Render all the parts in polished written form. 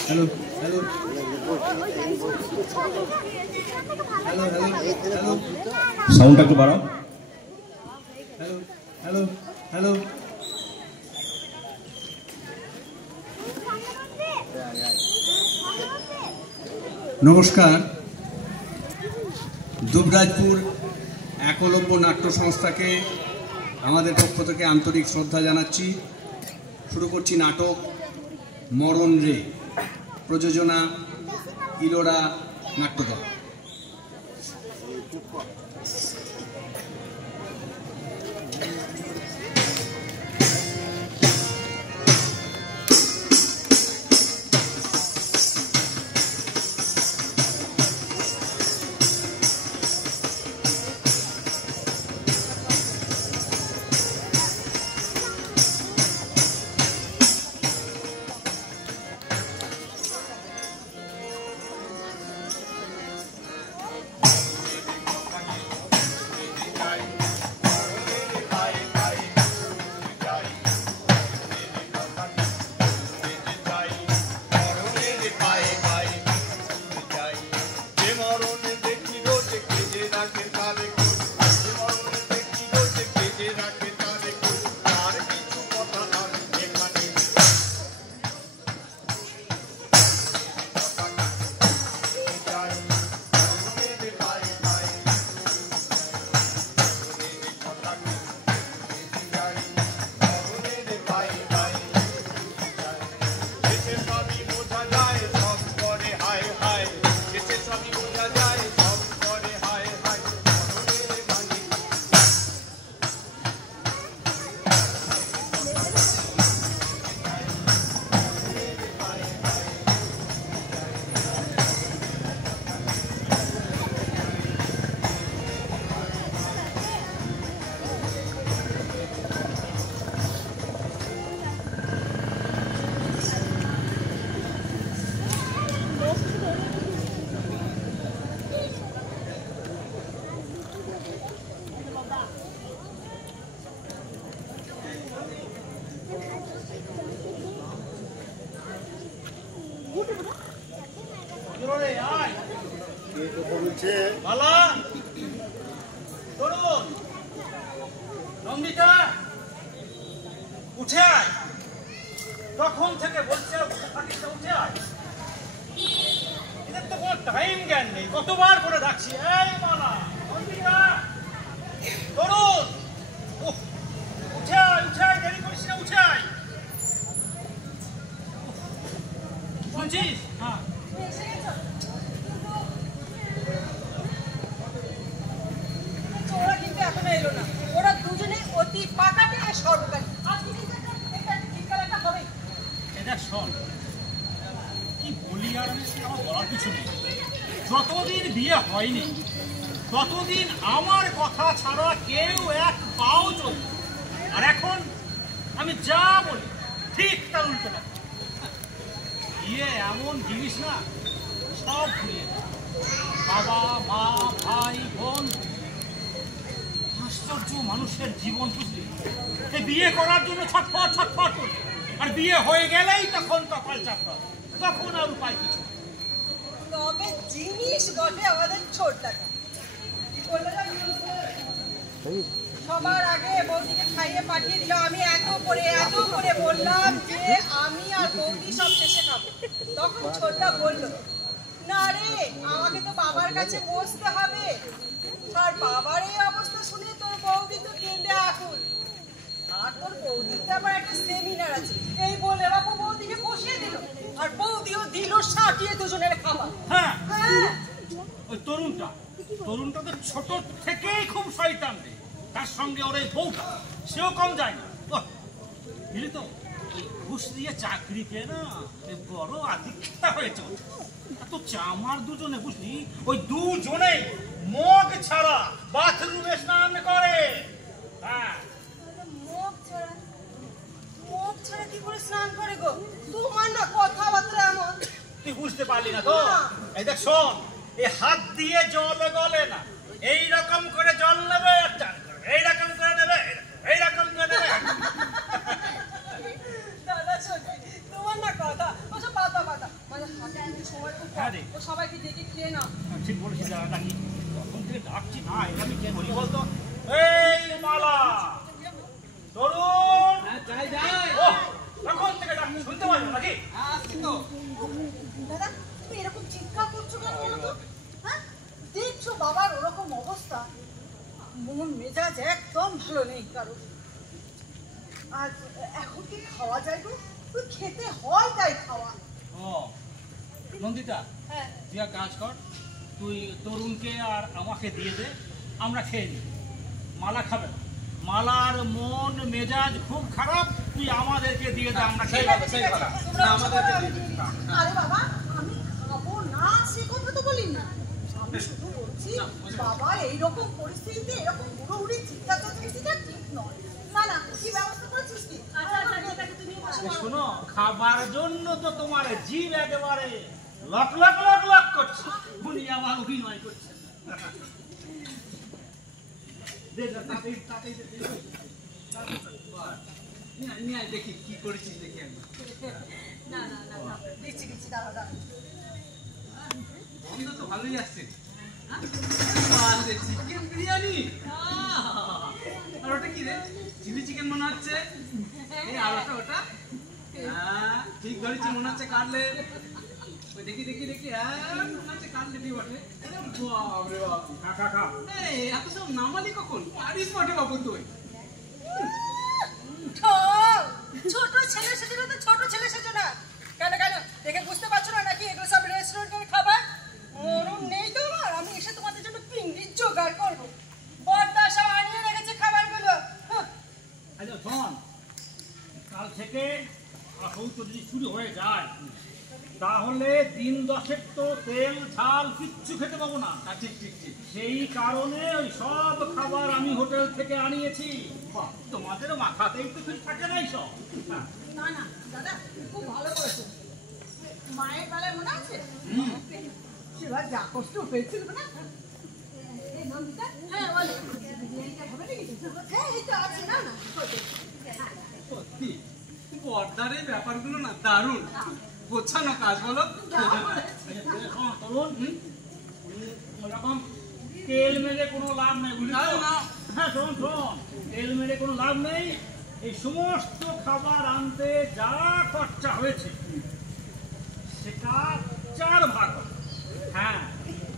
Hello hello hello hello साउंडটা একটু বাড়াও hello hello hello নমস্কার দুবরাজপুর একলব্য নাট্য সংস্থাকে আমাদের পক্ষ থেকে আন্তরিক শ্রদ্ধা জানাচ্ছি। শুরু করছি নাটক মরণ রে, প্রযোজনা ইলোরা নাট্যদল। তখন থেকে বলছে উঠে আয়, এদের তো কোনো টাইম জ্ঞান নেই। কতবার করে ডাকছি, এই মালা অম্বিকা তরুণ উঠে আয়, উঠে আয়, দেরি করিস না, উঠে আয়। শুনছিস? হ্যাঁ ওরা কিন্তু এখনো এলো না। ওরা দুজনে অতি পাকাটে সরকারি। কি বলি আর আমার বলার কিছু নেই। যতদিন বিয়ে হয়নি ততদিন আমার কথা ছাড়া কেউ এক পাও চলত। আর এখন আমি যা বলি ঠিক তার উল্টো না। বিয়ে এমন জিনিস না, সব ভুলিয়ে বাবা মা ভাই বোন, আশ্চর্য মানুষের জীবন। বুঝলি, এই বিয়ে করার জন্য ছটফট ছটফট করে, আর বিয়ে হয়ে গেলেই তখন কপাল চাপা, তখন আর উপায় কিছু। তবে জিনিস বটে আমাদের ছোট টাকা। সবার আগে বৌদিকে খাইয়ে পাঠিয়ে দিল। আমি এত করে বললাম যে আমি আর বৌদি সব শেষে খাবো। তখন ছোটটা বলল, না রে, আমাকে তো বাবার কাছে বসতে হবে। আর বাবার এই অবস্থা শুনে তোর বৌদি তো কেঁদে আকুল। আর তোর বৌদিতে আবার একটা সেমিনার আছে, এই বলে বাবু বৌদিকে বসিয়ে দিল, আর বৌদিও দিল সাটিয়ে দুজনের খাবার। হ্যাঁ, হ্যাঁ, ওই তরুণটা তো ছোট থেকেই খুব শয়তান রে। তার সঙ্গে ওর এই বউটা, সেও কম যায় না। বুঝলি তো, ঘুষ দিয়ে চাকরি পেয়ে না বড় আদিক্ষা হয়েছে। তো আমার দুজনে বুঝলি, ওই দুজনে মগ ছাড়া বাথরুমে স্নান করে। হ্যাঁ, মুখ ছাড়া কি করে স্নান করে গো? তোমার না কথাবার্তা এমন। তুই বুঝতে পারলি না তো? এই দেখ শোন, এই হাত দিয়ে জল গলে না, এইরকম করে জল নেবে, এইরকম করে নেবে, এইরকম করে নেবে। দাদা সত্যি তোমার না কথা ওসব পাতা মানে হাতে একটু সময় খুব কম। ও সবাইকে ডেকে খেয়ে না। ঠিক বলেছি দাদা, নাকি তখন থেকে ডাকছি না, এটা আমি কে বলি বলতো? এই মালা, তরুণ, তখন থেকে ডাকছি, শুনতে পারছো নাকি? দাদা তুমি এরকম চিৎকার করছো কেন বলো তো? হ্যাঁ, দেখছো বাবার ওরকম অবস্থা, মন মেজাজ একদম ভালো নেই কারো। আর এখন কি খাওয়া যায় গো? তুই খেতে হয় তাই খাওয়া। ও নন্দিতা, হ্যাঁ, তুই এক কাজ কর, তুই তরুণকে আর আমাকে দিয়ে দে, আমরা খেয়ে নিই। মালা খাবে না, মালার মন মেজাজ খুব খারাপ, তুই আমাদেরকে দিয়ে দে, আমরা খেয়ে নেবো। আরে বাবা, আমি খাবো না সে কথা তো বলি না, আমি শুধু বলছি বাবা এইরকম পরিস্থিতিতে এরকম পুরোপুরি চিন্তা চেঁচামেচিটা ঠিক নয়। না না, কি ব্যবস্থা করেছিস কি? শোনো, খাবার জন্য তো তোমার জীব একেবারে লক লক লক লক করছে, উনি আমার অভিনয় করছে। দেখি কি করেছিস, দেখি একবার। না না না, দিচ্ছি দাদা দাদা। গন্ধ তো ভালোই আসছে। চিকেন বিরিয়ানি, আর ওটা কি রে? চিলি চিকেন মনে হচ্ছে। আর ওটা ঠিক ধরেছি, মনে হচ্ছে কাটলেট। ওই দেখি মনে হচ্ছে কাটলেটই বটে। বাপরে বাপ, খা। এত সব নামালি কখন? পারিস বটে বাবু তুই। ছোট ছেলে সেজো না, তো ছোট ছেলে সেজো না। কেন দেখে বুঝতে পারছো না নাকি এগুলো সব রেস্টুরেন্টের খাবার? মরণ নেই তো আমার, আমি এসে তোমাদের জন্য পিঙ্গির জোগাড় করবো। বড়দা সব আনিয়ে রেখেছে খাবারগুলো। আচ্ছা শোন, কাল থেকে আসল তো যদি শুরু হয়ে যায়, তাহলে দিন 10 তো তেল ঝাল কিচ্ছু খেতে পাবো না। ঠিক। সেই কারণে ওই সব খাবার আমি হোটেল থেকে আনিয়েছি। তোমাদের মাথাতেই তো কিছু থাকে নাই সব। না দাদা, খুব ভালো করেছো। মায়ের বেলায় মনে আছে সেবার যা কষ্ট হয়েছিল না? এই নন্দিতা, হ্যাঁ বলো, বিরিয়ানিটা হবে নাকি? হ্যাঁ, এই তো আছে। না সত্যি পর্দার এই ব্যাপারগুলো না দারুণ গোছানো কাজ, বলো। তরুণ, ওরকম তেল মেরে কোনো লাভ নেই, বুঝলি তো? হ্যাঁ শোন, তেল মেরে কোনো লাভ নেই। এই সমস্ত খাবার আনতে যা খরচা হয়েছে সেটা 4 ভাগ হবে। হ্যাঁ,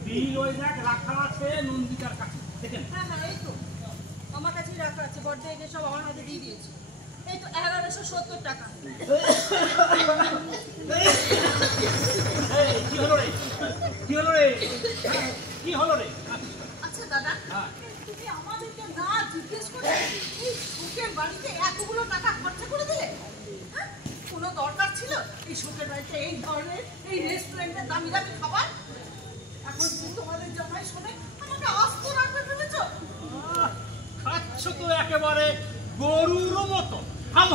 বিল ওই দেখ রাখা আছে নন্দিতার কাছে, দেখেন। হ্যাঁ, এই তো আমার কাছেই রাখা আছে। বড়দা এনে সব আমার হাতে দিয়ে দিয়েছে। এই তো 1170 টাকা। কি হলো রে? আচ্ছা দাদা, তুমি আমাদেরকে না জিজ্ঞেস করে এই সুখের বাড়িতে এতগুলো টাকা খরচা করে দিলে? হ্যাঁ, কোনো দরকার ছিল এই সুখের বাড়িতে এই ধরনের এই রেস্টুরেন্টের দামি খাবার? এখন তুমি তোমাদের জামাই শুনে আমাকে আস্ত রাখবে ভেবেছো? খাচ্ছ তো একেবারে গরুর মতো, হাম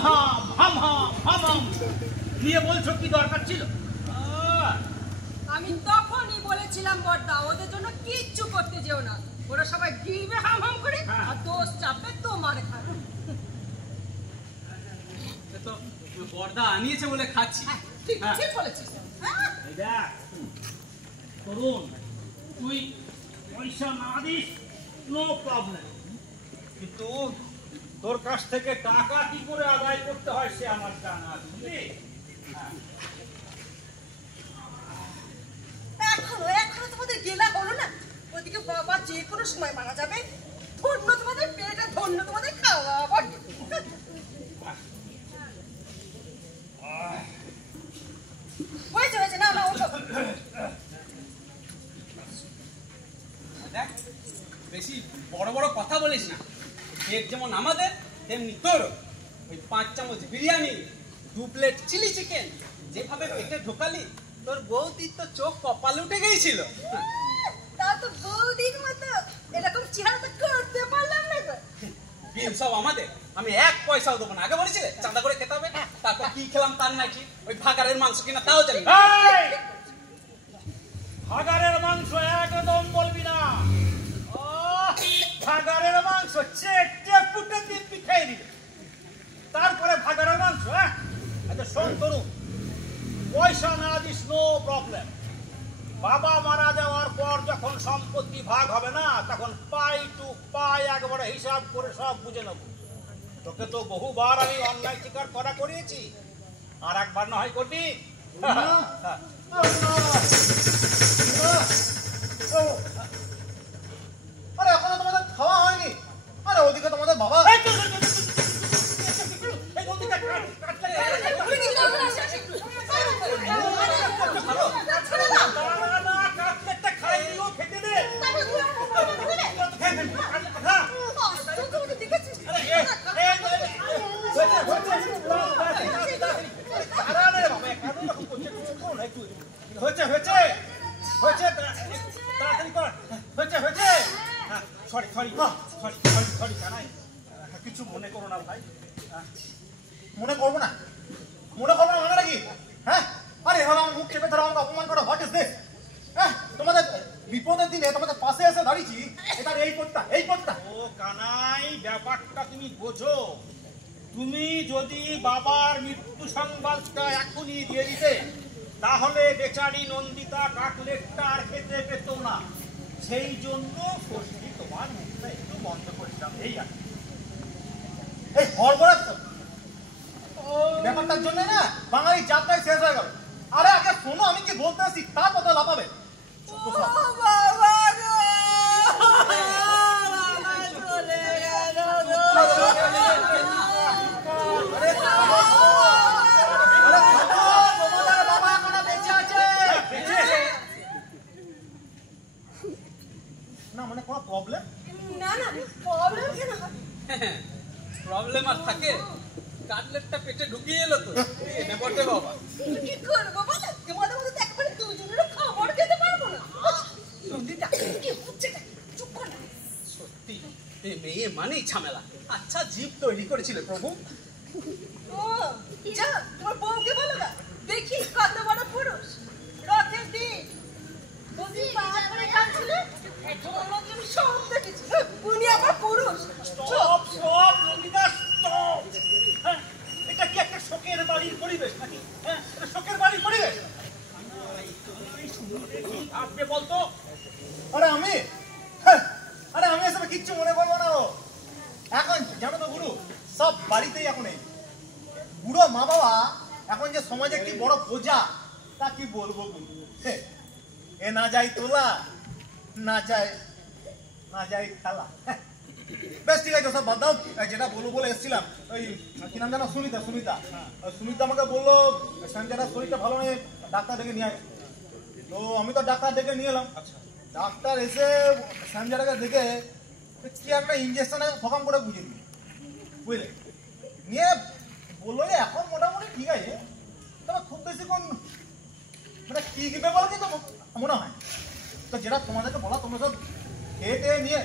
নিয়ে বলছো কি দরকার ছিল? আমি তখনই বলেছিলাম বড়দা, ওদের জন্য কিচ্ছু করতে যেও না, ওরা সবাই গিলবে হাম করে, আর দোষ চাপবে তোমার খাবে। তো বর্দা আনিয়েছে বলে খাচ্ছি। ঠিক বলেছিস। দেখ তরুণ, তুই পয়সা না দিস নো প্রবলেম, কিন্তু তোর কাছ থেকে টাকা কি করে আদায় করতে হয় সে আমার জানা আছে, বুঝলি? এখন সময় মারা যাবে। ধন্য তোমাদের পেটে, ধন্য তোমাদের খাওয়া বটে। হয়েছে হয়েছে, না না ওঠো। দেখ, বেশি বড় বড় কথা বলিস না। পেট যেমন আমাদের তেমনি তোর। ওই 5 চামচ বিরিয়ানি, 2 প্লেট চিলি চিকেন যেভাবে পেটে ঢোকালি, তোর বৌদির তো চোখ কপালে উঠে গিয়েছিল। তা তো বৌদির মতো এরকম চেহারা তো করতে পারলাম না গো। বিল সব আমাদের, আমি 1 পয়সাও দেবো না। আগে বলেছিলে চাঁদা করে খেতে হবে, তারপর কি খেলাম তার নাকি ওই ভাগাড়ের মাংস কিনা তাও জানি না। এই! ভাগাড়ের মাংস একদম বলবি না। ভাগাড়ের মাংস চেটে পুটে দিব্যি খেয়ে দিবে, তারপরে ভাগাড়ের মাংস। হ্যাঁ, আচ্ছা শোন তরু, পয়সা না দিস নো প্রবলেম। বাবা মারা যাওয়ার পর যখন সম্পত্তি ভাগ হবে না, তখন পাই টু পাই একবারে হিসাব করে সব বুঝে নেব। তোকে তো বহুবার আমি অন্যায় স্বীকার করা করিয়েছি, আর একবার না হয় করবি। আরে এখনো তোমাদের খাওয়া হয়নি? আরে ওদিকে তোমাদের বাবা। কিছু মনে করো না ভাই। মনে করবো না? মনে করবো না মানে কি? হ্যাঁ, আরে এভাবে আমার মুখ চেপে ধরো, আমাকে অপমান করো। What is this? হ্যাঁ, তোমাদের বিপদের দিনে তোমাদের পাশে এসে দাঁড়িয়েছি, এটার এই পথটা, এই পথটা। ও কানাই, ব্যাপারটা তুমি বোঝো। তুমি যদি বাবার মৃত্যু সংবাদটা এখনই দিয়ে দিতে, তাহলে বেচারি নন্দিতা কাটলেটটা আর খেতে পেত না। সেই জন্য ষষ্ঠী তোমার মুখটা একটু বন্ধ করেছিলাম, এই আর কি। এই হড়বড়ার ব্যাপারটার জন্য না বাঙালি যাত্রায় শেষ হয়ে গেল। আরে আগে শোনো আমি কি বলতে আসছি, তার কথা লাফাবে। না মানে কোনো প্রবলেম? না না, প্রবলেম কেন হবে? প্রবলেম আর থাকে? কাটলেটটা পেটে ঢুকিয়ে এলো তো, এনে বটে বাবা। কি করবো বলো? তোমাদের মধ্যে তো একবারে দুজনেরও খাবার খেতে পারবো না। নন্দিতা, কি হচ্ছে? চুপ কর না। সত্যি এ মেয়ে মানেই ঝামেলা। আচ্ছা জীব তৈরি করেছিলে প্রভু। ও যা, তোমার বউকে বলো না, দেখি কত বড় পুরুষ। রথের দিন বৌদি পা করে কাঁদছিল, এখন ওনাকে আমি সব দেখেছি। উনি আমার পুরুষ। Stop stop Nandita, stop. হ্যাঁ, এটা কি একটা শোকের বাড়ির পরিবেশ নাকি? হ্যাঁ, এটা শোকের বাড়ির পরিবেশ। আপনি বলতো। আরে আমি, হ্যাঁ, আরে আমি এসব কিচ্ছু মনে করবো না। ও এখন জানো তো গুরু, সব বাড়িতেই এখন এই বুড়ো মা বাবা এখন যে সমাজে কি বড় বোঝা, তা কি বলবো গুরু। এ না যাই তোলা, না যায় খেলা। বেশ ঠিক আছে, সব বাদ দাও। যেটা বলবো বলে এসেছিলাম, ওই কি নাম জানো, সুমিতা আমাকে বললো সঞ্জয়টার শরীরটা ভালো নেই, ডাক্তার ডেকে নিয়ে আয়। তো আমি তো ডাক্তার ডেকে নিয়ে এলাম। ডাক্তার এসে সঞ্জয়টাকে দেখে কি একটা ইঞ্জেকশনে ফকাম করে বুঝিয়ে দিল, বুঝলে। নিয়ে বললো যে এখন মোটামুটি ঠিক আছে, তবে খুব বেশি কোন মানে কি দিবে বলে কিন্তু মনে হয়। তো যেটা তোমাদেরকে বলা, তোমরা সব খেয়ে টেয়ে নিয়ে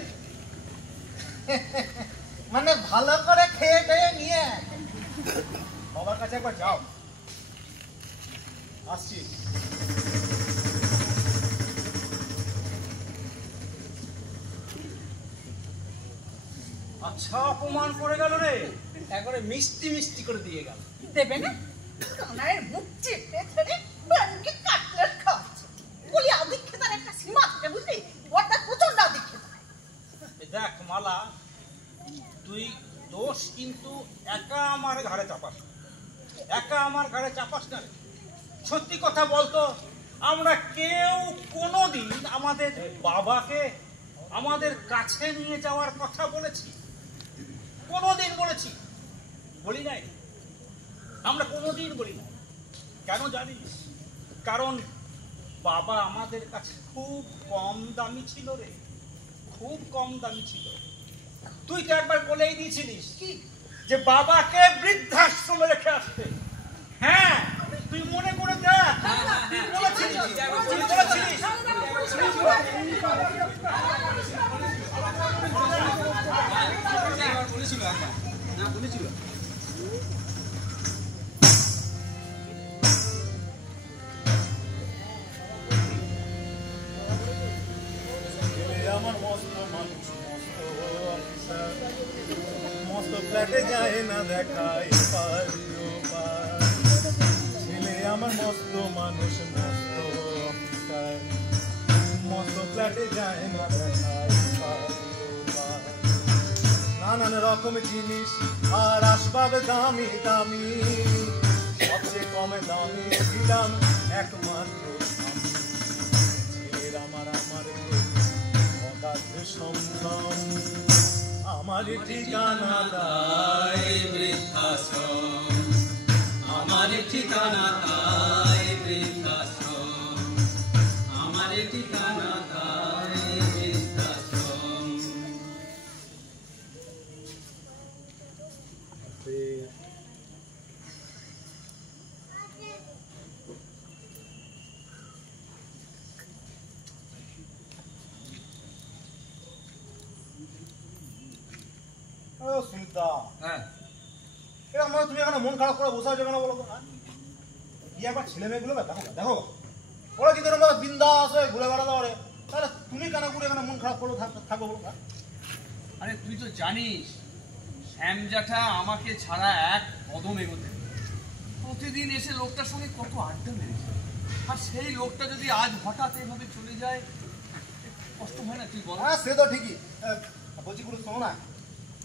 মানে ভালো করে খেয়ে টেয়ে নিয়ে বাবার কাছে একবার যাও। আসছি। আচ্ছা অপমান করে গেল রে, একবারে মিষ্টি মিষ্টি করে দিয়ে গেল। দেবে না? কানাইয়ের মুখ চেপে ধরে প্রাণকে কাটলেট খাওয়াচ্ছে। বলি আদিক্ষেতার একটা সীমা থাকে, বুঝলি? ওটা প্রচন্ড আদিক্ষেতা। দেখ মালা, তুই দোষ কিন্তু একা আমার ঘাড়ে চাপাস, একা আমার ঘাড়ে চাপাস না। সত্যি কথা বলতো, আমরা কেউ কোনোদিন আমাদের বাবাকে আমাদের কাছে নিয়ে যাওয়ার কথা বলেছি? কোনোদিন বলেছি? বলি নাই। আমরা কোনোদিন বলি না। কেন জানিস? কারণ বাবা আমাদের কাছে খুব কম দামি ছিল রে, খুব কম দামি ছিল। তুই তো একবার বলেই দিয়েছিলিস কি যে বাবাকে বৃদ্ধাশ্রমে রেখে আসতে। হ্যাঁ, তুই মনে করে দেখ, তুই বলেছিলিস, তুই বলেছিলিস। বলেছিল আমার মস্ত মানুষ, মস্ত অফিসার, মস্ত ফ্ল্যাটে যায় না দেখাই ছেলে আমার মস্ত মানুষ, মস্ত অফিসার, মস্ত ফ্ল্যাটে যায় না দেখাই নানান রকম জিনিস আর আসবাব দামি দামি, সবচেয়ে কম দামি দিলাম একমাত্র ছেলের আমার সম্ভ্রম। আমার ঠিকানা তাই বৃদ্ধাশ্রম, আমার ঠিকানা তাই বৃদ্ধাশ্রম, আমার ঠিকানা তাই বৃদ্ধাশ্রম। সুমিতা, হ্যাঁ, এরকম মানে তুমি এখানে মন খারাপ করে বসে আছো কেন বলো তো? কি একবার ছেলে মেয়েগুলো দেখো, দেখো ওরা যদি এরকম বিন্দাস হয়ে ঘুরে বেড়াতে পারে, তাহলে তুমি কেন ঘুরে এখানে মন খারাপ করে থাকবো বলো? আরে তুই তো জানিস শ্যাম জ্যাঠা আমাকে ছাড়া এক কদম এগোতে নেই। প্রতিদিন এসে লোকটার সঙ্গে কত আড্ডা মেরেছে, আর সেই লোকটা যদি আজ হঠাৎ এভাবে চলে যায়, কষ্ট হয় না? তুই বল। হ্যাঁ, সে তো ঠিকই। বলছি গুরু, শোনো না,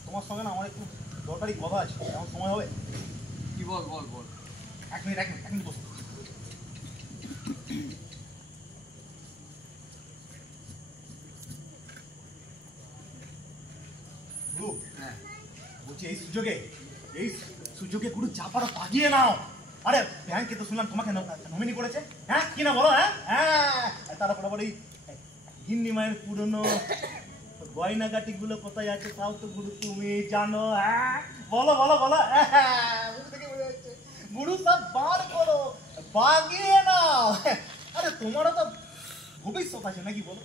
তোমার সঙ্গে না আমার একটু দরকারি কথা আছে, আমার সময় হবে? কি বল বল বল। এক মিনিট বসো। গুরু, হ্যাঁ, বলছি এই সুযোগে গুরু চাপাটা পাগিয়ে নাও। আরে ব্যাংকে তো শুনলাম তোমাকে নমিনি করেছে। হ্যাঁ, কি না বলো? হ্যাঁ, তারপর আবার এই গিন্নি মায়ের পুরনো গয়নাগাটি গুলো কোথায় আছে তাও তো গুরু তুমি জানো। হ্যাঁ, বলো বলো বলো। গুরু সব বার করো, বাগিয়ে নাও। আরে তোমারও তো ভবিষ্যৎ আছে নাকি বলো?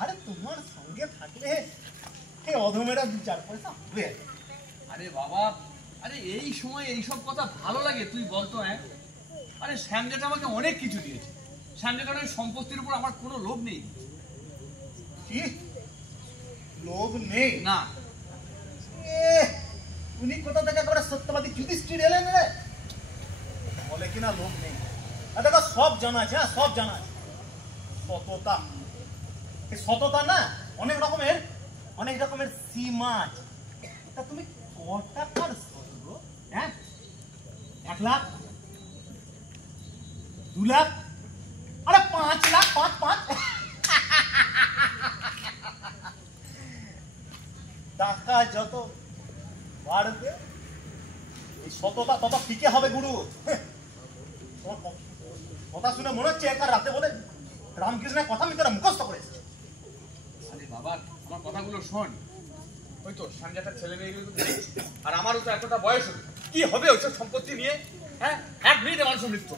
আরে তোমার সঙ্গে থাকলে এই অধমেরা 2-4 পয়সা হবে। আরে বাবা, আরে এই সময় এইসব কথা ভালো লাগে? তুই বলতো। হ্যাঁ, আরে শ্যাম জ্যাঠা আমাকে অনেক কিছু দিয়েছে। শ্যাম জ্যাঠার ওই সম্পত্তির উপর আমার কোনো লোভ নেই। কি লোভ নেই? না। উনি কোথা থেকে একেবারে সত্যবাদী যুধিষ্ঠির এলেন রে? বলে কিনা লোভ নেই। দেখো সব জানা আছে, হ্যাঁ সব জানা আছে। সততা, এই সততা না অনেক রকমের সীমা আছে। তা তুমি ক টাকার সত গো? হ্যাঁ, 1 লাখ, 2 লাখ, আরে 5 লাখ, 5 টাকা যত বাড়বে এই সততা তত ফিকে হবে গুরু। তোমার কথা শুনে মনে হচ্ছে একা রাতে বলে রামকৃষ্ণের কথা আমি তোরা মুখস্থ করেছি। আরে বাবা, আমার কথাগুলো শোন। ওই তো শ্যাম জ্যাঠার ছেলে মেয়েগুলো, আর আমারও তো এতটা বয়স হলো, কি হবে ওইসব সম্পত্তি নিয়ে? হ্যাঁ, 1 মিনিটে মানুষের মৃত্যু।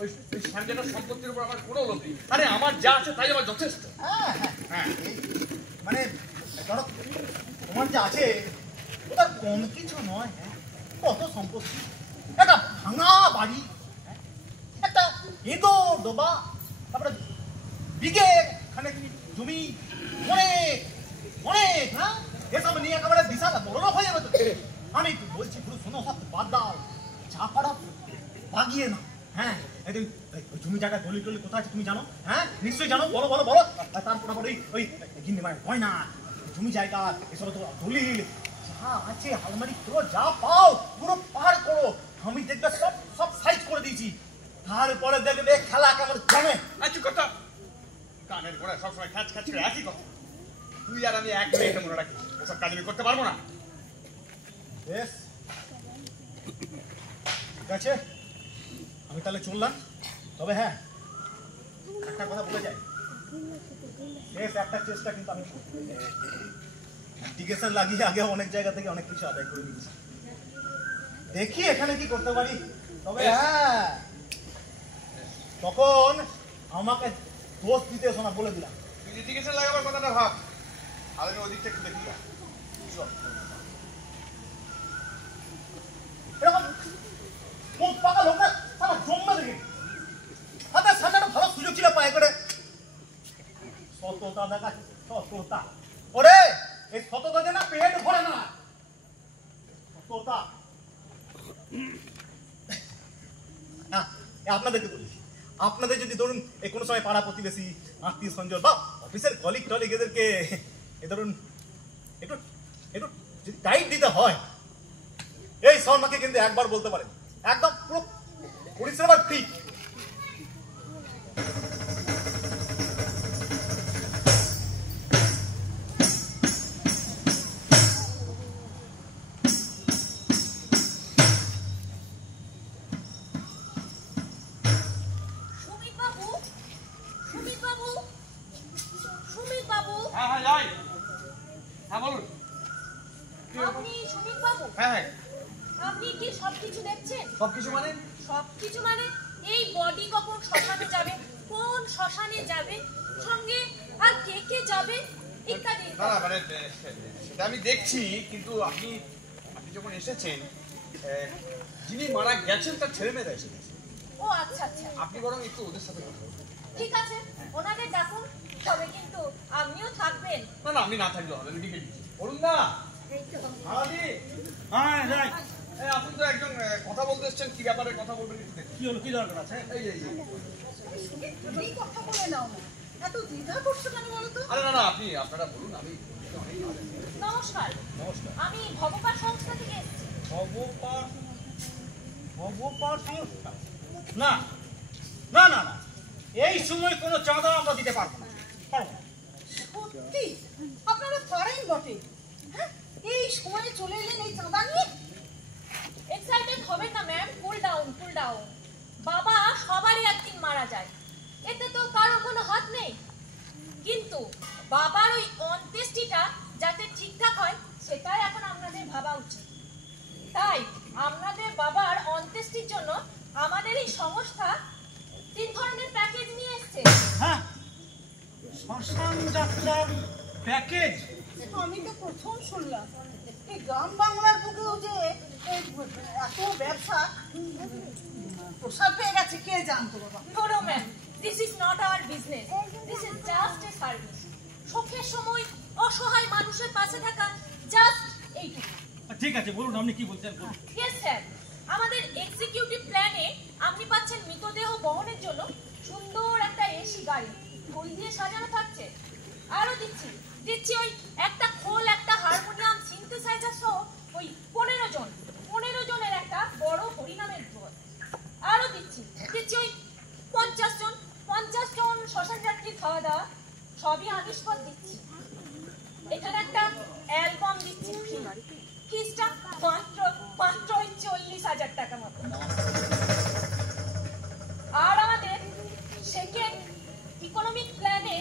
ওই শ্যাম জ্যাঠার সম্পত্তির উপর আমার কোনো লোভ নেই। আরে আমার যা আছে তাই আমার যথেষ্ট। হ্যাঁ, মানে ধরো তোমার যা আছে ওটা কম কিছু নয়। হ্যাঁ, কত সম্পত্তি, একটা ভাঙা বাড়ি, একটা এদো ডোবা, তারপরে বিঘে খানে জমি, অনেক অনেক। হ্যাঁ, এসব নিয়ে একেবারে বিশাল বড় হয়ে যাবে তো। আমি বলছি পুরো শোনো, সব বাদ দাও, যা পারা বাগিয়ে না। হ্যাঁ, ওই জমি জায়গা দলিল টলিল কোথায় আছে তুমি জানো? হ্যাঁ, নিশ্চয়ই জানো। বলো বলো বলো। তারপর আবার ওই গিন্নি মায়ের গয়না, জমি জায়গা, এসব তো দলিল যা আছে আলমারি পুরো যা পাও পুরো পার করো। আমি দেখবে সব সাইজ করে দিয়েছি। তারপরে দেখবে খেলা কেমন জমে। আচ্ছা কথা, কানের গোড়া সবসময় খ্যাচ খ্যাচ করে একই কথা। তুই আর আমি এক মিনিটে মনে রাখি ওসব কাজ আমি করতে পারবো না। বেশ ঠিক আছে, আমি তাহলে চললাম। তবে হ্যাঁ, একটা কথা বলে যাই, বেশ একটা চেষ্টা কিন্তু আমি অ্যাপ্লিকেশন লাগিয়ে আগে অনেক জায়গা থেকে অনেক কিছু আদায় করে নিয়েছি। দেখি এখানে কি করতে পারি। তবে হ্যাঁ, তখন আমাকে দোষ দিতে শোনা বলে দিলাম। তুই লিটিগেশন লাগাবার কথাটা ভাব, আর আমি ওদিকটা একটু দেখি। এরকম মুখ পাকা লোকটা সারা জম্মে দেখি হাতের সামনে একটা ভালো সুযোগ ছিল পায়ে করে সততা দেখা, সততা। ওরে এই সততা যে না পেট ভরে না, সততা না। আপনাদেরকে বলি, আপনাদের যদি ধরুন এই কোনো সময় পাড়া প্রতিবেশী, আত্মীয় স্বজন বা অফিসের কলিগ টলিগ এদেরকে এ ধরুন একটু একটু যদি টাইট দিতে হয়, এই শর্মাকে কিন্তু একবার বলতে পারেন, একদম পুরো পরিষেবা ফ্রি। হ্যাঁ হ্যাঁ যাই। হ্যাঁ বলুন। আপনি সুমিত বাবু? হ্যাঁ হ্যাঁ। আপনি কি সবকিছু দেখছেন? সবকিছু মানে? সবকিছু মানে এই বডি কখন শ্মশানে যাবে, কোন শ্মশানে যাবে, সঙ্গে আর কে কে যাবে ইত্যাদি। না না মানে সেটা আমি দেখছি, কিন্তু আপনি যখন এসেছেন, যিনি মারা গেছেন তার ছেলে মেয়েরা এসে গেছে। ও আচ্ছা আচ্ছা, আপনি বরং একটু ওদের সাথে কথা বলুন। ঠিক আছে, ওনাদের ডাকুন। তবে কিন্তু আপনিও থাকবেন। না না আমি না থাকলে হবে, আমি ডেকে দিচ্ছি। বলুন না হাদি। হ্যাঁ যাই। আপনি তো একজন কথা বলতে এসছেন, কি ব্যাপারে কথা বলবেন একটু দেখুন। কি হলো, কি দরকার আছে? এই কথা বলে নাও না, এত দ্বিধা করছো কেন বলো তো? আরে না না আপনি আপনারা বলুন, আমি নমস্কার, নমস্কার। আমি ভবপার সংস্থা থেকে এসেছি। ভবপার সংস্থা? না না না না, এই সময় কোনো চাঁদা আমরা দিতে পারবো না, পারবো না। সত্যি আপনারা পারেন বটে, হ্যাঁ? এই সময়ে চলে এলেন এই চাঁদা নিয়ে। এক্সাইটেড হবেন না ma'am, cool down cool down. বাবা সবারই একদিন মারা যায়, এতে তো কারো কোনো হাত নেই। কিন্তু বাবার ওই অন্ত্যেষ্টিটা যাতে ঠিকঠাক হয় সেটাই এখন আপনাদের ভাবা উচিত। তাই আপনাদের বাবার অন্ত্যেষ্টির জন্য আমাদের এই সংস্থা 3 ধরনের প্যাকেজ নিয়ে এসেছে। হ্যাঁ, শ্মশান যাত্রার প্যাকেজ? আমি তো প্রথম শুনলাম এই গ্রাম বাংলার বুকেও যে এত ব্যবসা প্রসাদ পেয়ে গেছে, কে জানতো বাবা। No, ma'am. This is not our business. This is just a service. শোকের সময় অসহায় মানুষের পাশে থাকা, জাস্ট এইটুকু। ঠিক আছে, বলুন আপনি কি বলছেন বলুন। Yes, sir. আমাদের এক্সিকিউটিভ প্ল্যানে আপনি পাচ্ছেন মৃতদেহ বহনের জন্য সুন্দর একটা এসি গাড়ি, ফুল দিয়ে সাজানো থাকছে। আরো দিচ্ছি ওই একটা খোল, একটা হারমোনিয়াম, সিনথেসাইজার সহ ওই 15 জনের একটা বড় হরিনামের দল। আরো দিচ্ছি ওই 50 জন শ্মশান যাত্রীর খাওয়া দাওয়া, সবই আমিষ পদ দিচ্ছি। এখানে একটা অ্যালবাম দিচ্ছি ফ্রি, ফিসটা মাত্র ওই 40,000 টাকা মতো। আর আমাদের সেকেন্ড ইকোনমিক প্ল্যানে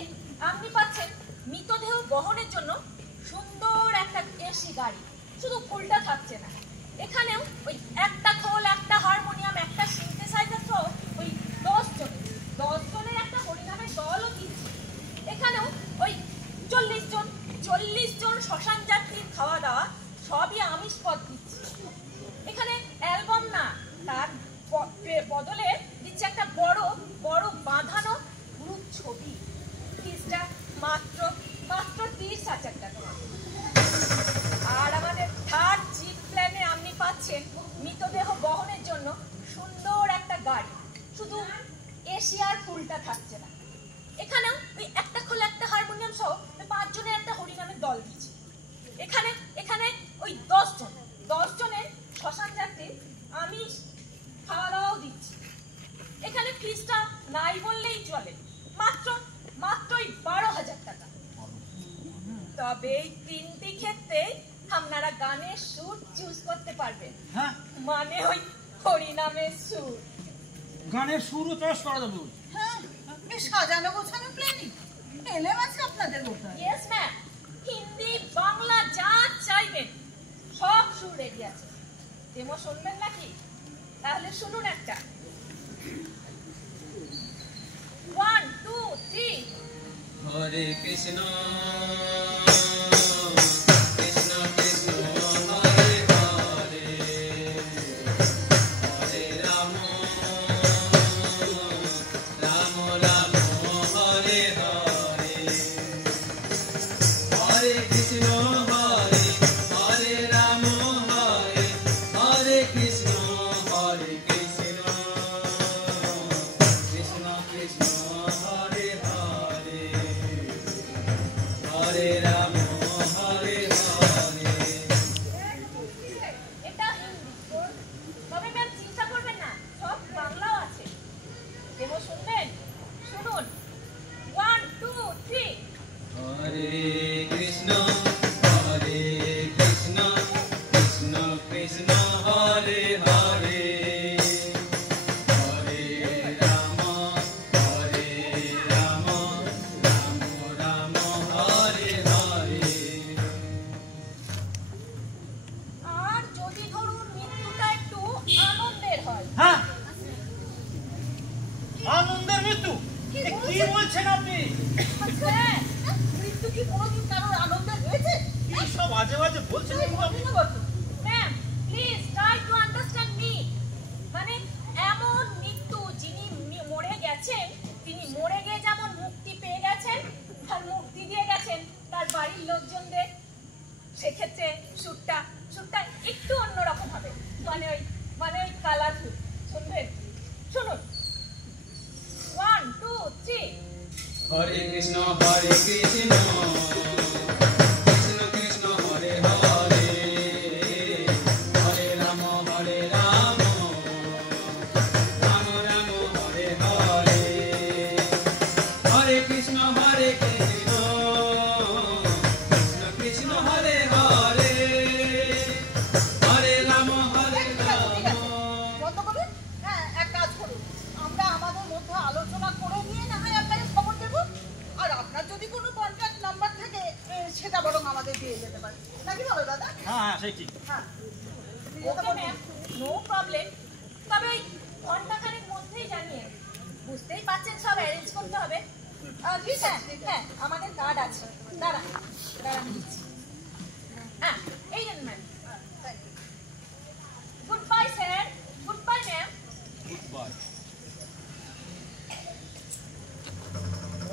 আপনি পাচ্ছেন মৃতদেহ বহনের জন্য সুন্দর একটা এসি গাড়ি, শুধু ফুলটা থাকছে না, এখানেও ওই একটা খোল, একটা হারমোনিয়াম, একটা সিনথেসাইজার সহ ওই 10 জনের একটা হরিনামের দলও দিচ্ছি। এখানেও ওই 40 জন শ্মশান যাত্রীর খাওয়া দাওয়া, সবই আমিষ পদ দিচ্ছি। এখানে অ্যালবাম না, তার বদলে দিচ্ছে একটা বড় বাঁধানো গ্রুপ ছবি, ফিসটা মাত্র 30,000 টাকা। আর আমাদের থার্ড জিপ প্ল্যানে আপনি পাচ্ছেন মৃতদেহ বহনের জন্য সুন্দর একটা গাড়ি, শুধু এসি আর ফুলটা থাকছে না, এখানেও ওই একটা খোল, একটা হারমোনিয়াম সহ 5 জনের একটা হরিনামের দল দিচ্ছি। এখানে ওই 10 জনের শ্মশান যাত্রী আমি খাওয়া দাওয়াও দিচ্ছি। এখানে ফিসটা নাই বললেই চলে, মাত্র 12,000 টাকা। তবে এই তিনটি ক্ষেত্রে আপনারা গানের সুর চুজ করতে পারবেন। হ্যাঁ, মানে ওই হরিনামের সুর। গানের সুরও চয়েস করা যাবে। হ্যাঁ, বেশ সাজানো গোছানো প্ল্যানিং এলেম আছে আপনাদের মধ্যে। ইয়েস ম্যাম, হিন্দি বাংলা যা চাইবেন সব সুর রেডি আছে। ডেমো শুনবেন নাকি? তাহলে শুনুন একটা। 1 2 3। হরে কৃষ্ণ এটা হিন্দি সুর। তবে ম্যাম চিন্তা করবেন না, সব বাংলাও আছে। ডেমো শুনবেন? শুনুন। 1 2 3। হরে কৃষ্ণ কৃষ্ণ কৃষ্ণ হরে হরে হরে রাম রাম রাম হরে হরে। আর যদি ধরুন মৃত্যুটা একটু আনন্দের হয়। হ্যাঁ, আনন্দের মৃত্যু? কি বলছেন আপনি? হ্যাঁ, মৃত্যু কি কোনোদিন কারোর আনন্দের হয়েছে? কি সব আজে বাজে বলছেন কিন্তু আপনি? Ma'am please try to understand me. মানে এমন মৃত্যু যিনি মরে গেছেন, তিনি মরে গিয়ে যেমন মুক্তি পেয়ে গেছেন আর মুক্তি দিয়ে গেছেন তার বাড়ির লোকজনদের, সেক্ষেত্রে সুরটা একটু অন্যরকম হবে। মানে ওই কালারফুল। শুনবেন? শুনুন। 1 2 3। হরে কৃষ্ণ কৃষ্ণ কৃষ্ণ হরে হরে হরে রাম রাম রাম হরে হরে হরে কৃষ্ণ কৃষ্ণ কৃষ্ণ হরে হরে হরে রাম ঠিক আছে। বন্ধ করুন। হ্যাঁ, এক কাজ করুন, আমরা আমাদের মধ্যে আলোচনা করে নিয়ে না হয় আপনাকে খবর দেবো। আর আপনার যদি কোনো কন্ট্যাক্ট নাম্বার থাকে সেটা বরং আমাদের দিয়ে যেতে পারে, নাকি বলো দাদা? হ্যাঁ, সেই ঠিক। হ্যাঁ, ওকে ম্যাম, নো প্রবলেম। তবে ওই ঘন্টাখানেক মধ্যেই জানিয়ে, বুঝতেই পারছেন সব অ্যারেঞ্জ করতে হবে। ঠিক আছে। হ্যাঁ, আমাদের কার্ড আছে। দাঁড়ান দিচ্ছি। হ্যাঁ, এই জন্য ma'am. Goodbye sir. Goodbye ma'am. Goodbye.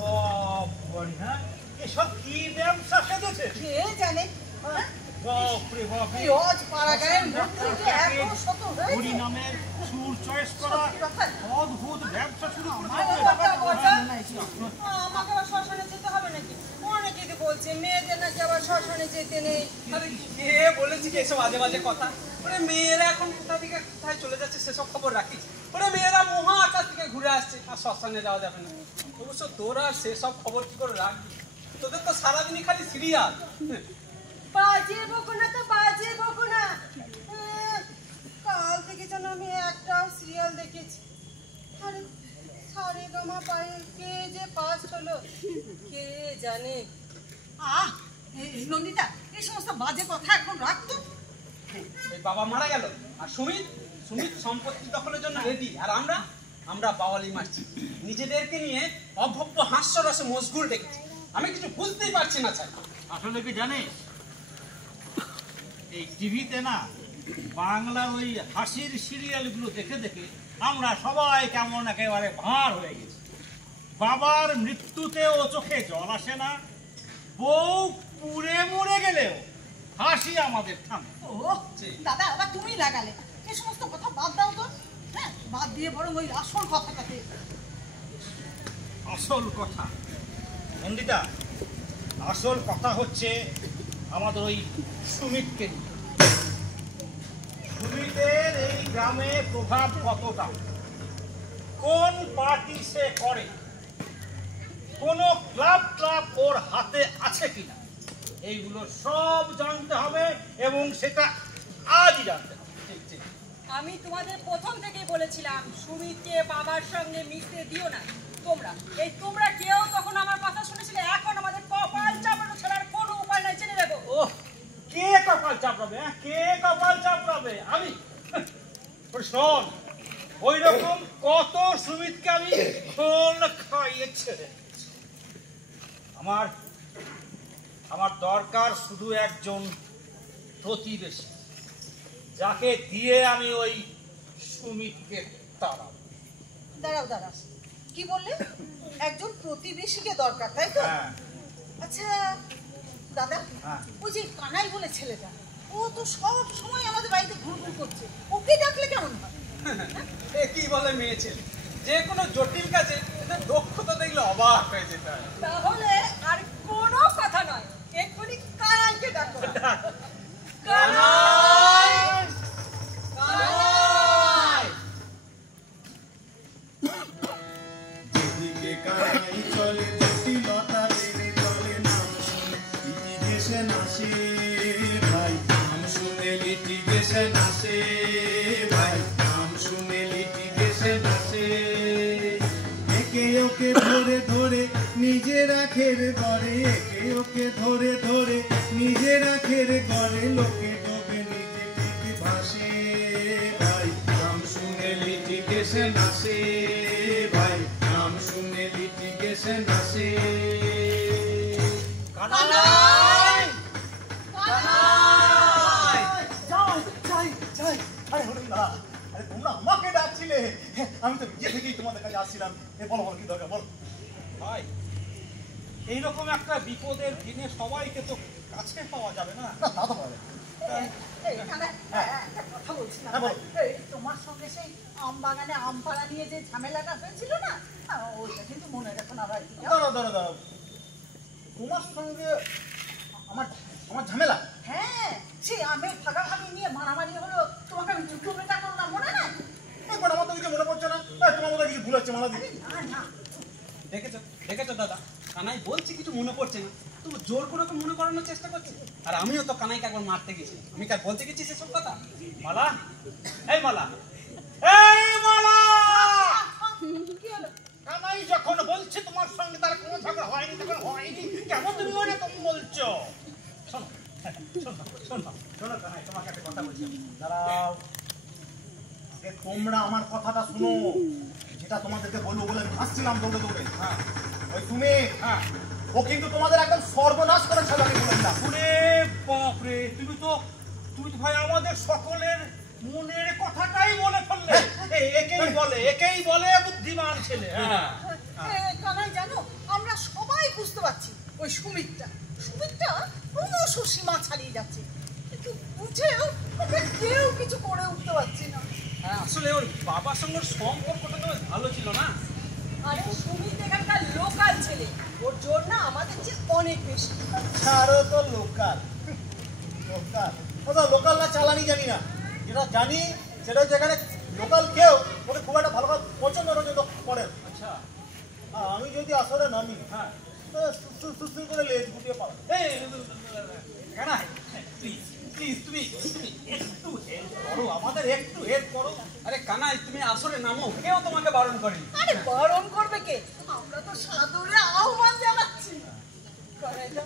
ও বড়ি, হ্যাঁ, এসব কি ব্যবসা সেজেছে? কে জানে? হ্যাঁ? বাপরে বাপ, এই অজ পাড়াগাঁয়ের মধ্যে যে এত শত হয়েছে। হরিনামের সুর চয়েস করা সত্যি কথা। অদ্ভুত ব্যবসা শুরু আমাকে আবার শ্মশানে যেতে হবে নাকি? অনেকেই তো বলছে মেয়েদের নাকি আবার শ্মশানে যেতে নেই। আরে কে বলেছে কি এসব আজে বাজে কথা? ওরে মেয়েরা এখন কোথা থেকে কোথায় চলে যাচ্ছে সেসব খবর রাখিস। ওরে মেয়েরা মহা আকাশ থেকে ঘুরে আসছে, আর শ্মশানে যাওয়া যাবে না। অবশ্য তোরা সেসব খবর কি করে রাখবি? তোদের তো সারাদিনই খালি সিরিয়াল। বাজে বকো না তো, বাজে বকো না। কাল থেকে যেন আমি একটাও সিরিয়াল দেখেছি। আরে সারেগামা পায়ে কে যে পাস হলো কে জানে। এই নন্দিতা, এই সমস্ত বাজে কথা এখন রাখতো। এই বাবা মারা গেল আর সুমিত সম্পত্তি দখলের জন্য রেডি, আর আমরা বাওয়ালি মারছি। নিজেদেরকে নিয়ে অভব্য হাস্যরসে মশগুল দেখছি। আমি কিছু বুঝতেই পারছি না স্যার। আসলে কি জানিস, এই টিভিতে না বাংলার ওই হাসির সিরিয়ালগুলো দেখে দেখে আমরা সবাই কেমন একেবারে ভাঁড় হয়ে গেছি। বাবার মৃত্যুতে ও চোখে জল আসে না, বউ পুড়ে মরে গেলেও হাসি আমাদের থামে। ও দাদা, আবার তুমি লাগালে। এই সমস্ত কথা বাদ দাও তো। হ্যাঁ, বাদ দিয়ে বরং ওই আসল কথাটাতে। আসল কথা নন্দিতা, আসল কথা হচ্ছে আমাদের ওই সুমিতকে নিয়ে। সুমিতের এই গ্রামে প্রভাব কতটা, কোন পার্টি সে করে, কোন ক্লাব ওর হাতে আছে কিনা, এইগুলো সব জানতে হবে এবং সেটা আজই জানতে হবে। ঠিক ঠিক। আমি তোমাদের প্রথম থেকেই বলেছিলাম সুমিতকে বাবার সঙ্গে মিশতে দিও না। তোমরা কেউ তখন আমার কথা শুনেছিলে? এখন আমাদের কপাল চাপানো ছাড়ার কোনো উপায় নাই, জেনে দেবো। ও কে কপাল চাপড়াবে? কে কপাল চাপড়াবে? আমি? শোন, ওই রকম কত সুমিতকে আমি খোল খাইয়েছে। আমার দরকার শুধু একজন প্রতিবেশী, যাকে দিয়ে আমি ওই সুমিতকে তাড়াবো। দাঁড়াও, কি বললে? একজন প্রতিবেশীকে দরকার, তাই তো? হ্যাঁ। আচ্ছা দাদা, ওই যে কানাই বলে ছেলেটা, ও তো সব সময় আমাদের বাড়িতে ঘুরঘুর করছে, ওকে ডাকলে কেমন হয়? এ কি বলে মেয়ে ছেলে, যে কোনো জটিল কাজে এদের দক্ষতা দেখলে অবাক হয়ে যেতে হয়। তাহলে আর কোনো কথা নয়, এক্ষুনি কানাইকে ডাকো। কানাই! কানাই! যেদিকে কানাই চলে জটিলতা বেড়ে চলে, নাম শুনে লিটিগেশন আসে ভাই, নাম শুনে লিটিগেশন আসে ভাই, নাম শুনে লিটিগেশন আসে। একে ওকে ধরে ধরে নিজের আখের গড়ে, একে ওকে ধরে ধরে নিজের আখের গড়ে, লোকে ডোবে নিজে ঠিক ভাসে ভাই, নাম শুনে লিটিগেশন আসে ভাই, নাম শুনে লিটিগেশন আসে। কানাই! কানাই! যাই। আরে হরিন্দা, আরে তোমরা আমাকে ডাকছিলে, আমি তো নিজে থেকেই তোমাদের কাছে আসছিলাম। বলো কি দরকার, বলো। ভাই, এইরকম একটা বিপদের দিনে সবাইকে তো কাছে পাওয়া যাবে না। না, তা তো পারবে। এই কানাই, একটা কথা বলছিলাম। হ্যাঁ, বলো। এই তোমার সঙ্গে সেই আম বাগানে আম পাড়া নিয়ে যে ঝামেলাটা হয়েছিল না, ওইটা কিন্তু মনে রাখো না ভাই। দাঁড়াও। তোমার সঙ্গে আমার ঝামেলা? হ্যাঁ, সেই আমের ভাগাভাগি নিয়ে মারামারি হলো, তোমাকে আমি যুদ্ধ মেটা করলাম, মনে নাই? একবার আমার তো কিছু মনে পড়ছে না। তোমার মধ্যে কিছু ভুল হচ্ছে, মালা দিদি। না, দেখেছো দাদা, কানাই বলছি কিছু মনে পড়ছে না, তবু জোর করে ওকে মনে করানোর চেষ্টা করছি। আর আমিও তো কানাইকে একবার মারতে গেছি, আমি কার বলতে গেছি সেসব কথা? মালা, এই মালা, এই মালা! কি হলো? কানাই যখন বলছে তোমার সঙ্গে তার কোনো ঝগড়া হয়নি, তখন হয়নি কেমন তুমি মনে তুমি বলছো? শোনো কানাই, তোমাকে একটা কথা বলছি। দাঁড়াও, আগে তোমরা আমার কথাটা শুনো। যেটা তোমাদেরকে বলবো বলে আমি হাসছিলাম দৌড়ে দৌড়ে। হ্যাঁ, ওই তুমি, হ্যাঁ। ও কিন্তু তোমাদের একদম সর্বনাশ করে ছেলে, আমি বলে দিলাম। ওরে বাপরে, তুমি তো ভাই আমাদের সকলের মনের কথাটাই বলে ফেললে। একেই বলে বুদ্ধিমান ছেলে। হ্যাঁ। কানাই জানো, আমরা সবাই বুঝতে পারছি ওই সুমিতটা ক্রমশ সীমা ছাড়িয়ে যাচ্ছে, কিন্তু বুঝেও ওকে কেউ কিছু করে উঠতে পারছি না। হ্যাঁ, আসলে ওর বাবার সঙ্গে ওর সম্পর্কটা তো বেশ ভালো ছিল না। আরে সুমিত এখানকার লোকাল ছেলে, ওর জোর না আমাদের চেয়ে অনেক বেশি। আরো তো লোকাল। লোকাল না চালানি জানি না, যেটা জানি সেটা হচ্ছে এখানে লোকাল কেউ ওকে খুব একটা ভালো পছন্দ করেন। আচ্ছা, আমি যদি আসলে নামি, হ্যাঁ, সুস্থ করে লেজ গুটিয়ে পাবো। এই কানাই, প্লিজ তুমি একটু হেল্প করো, আমাদের একটু হেল্প করো। আরে কানাই, তুমি আসরে নামো, কেউ তোমাকে বারণ করেনি। আরে বারণ করবে কে? আমরা তো সাদরে আহ্বান জানাচ্ছি। কানাইদা,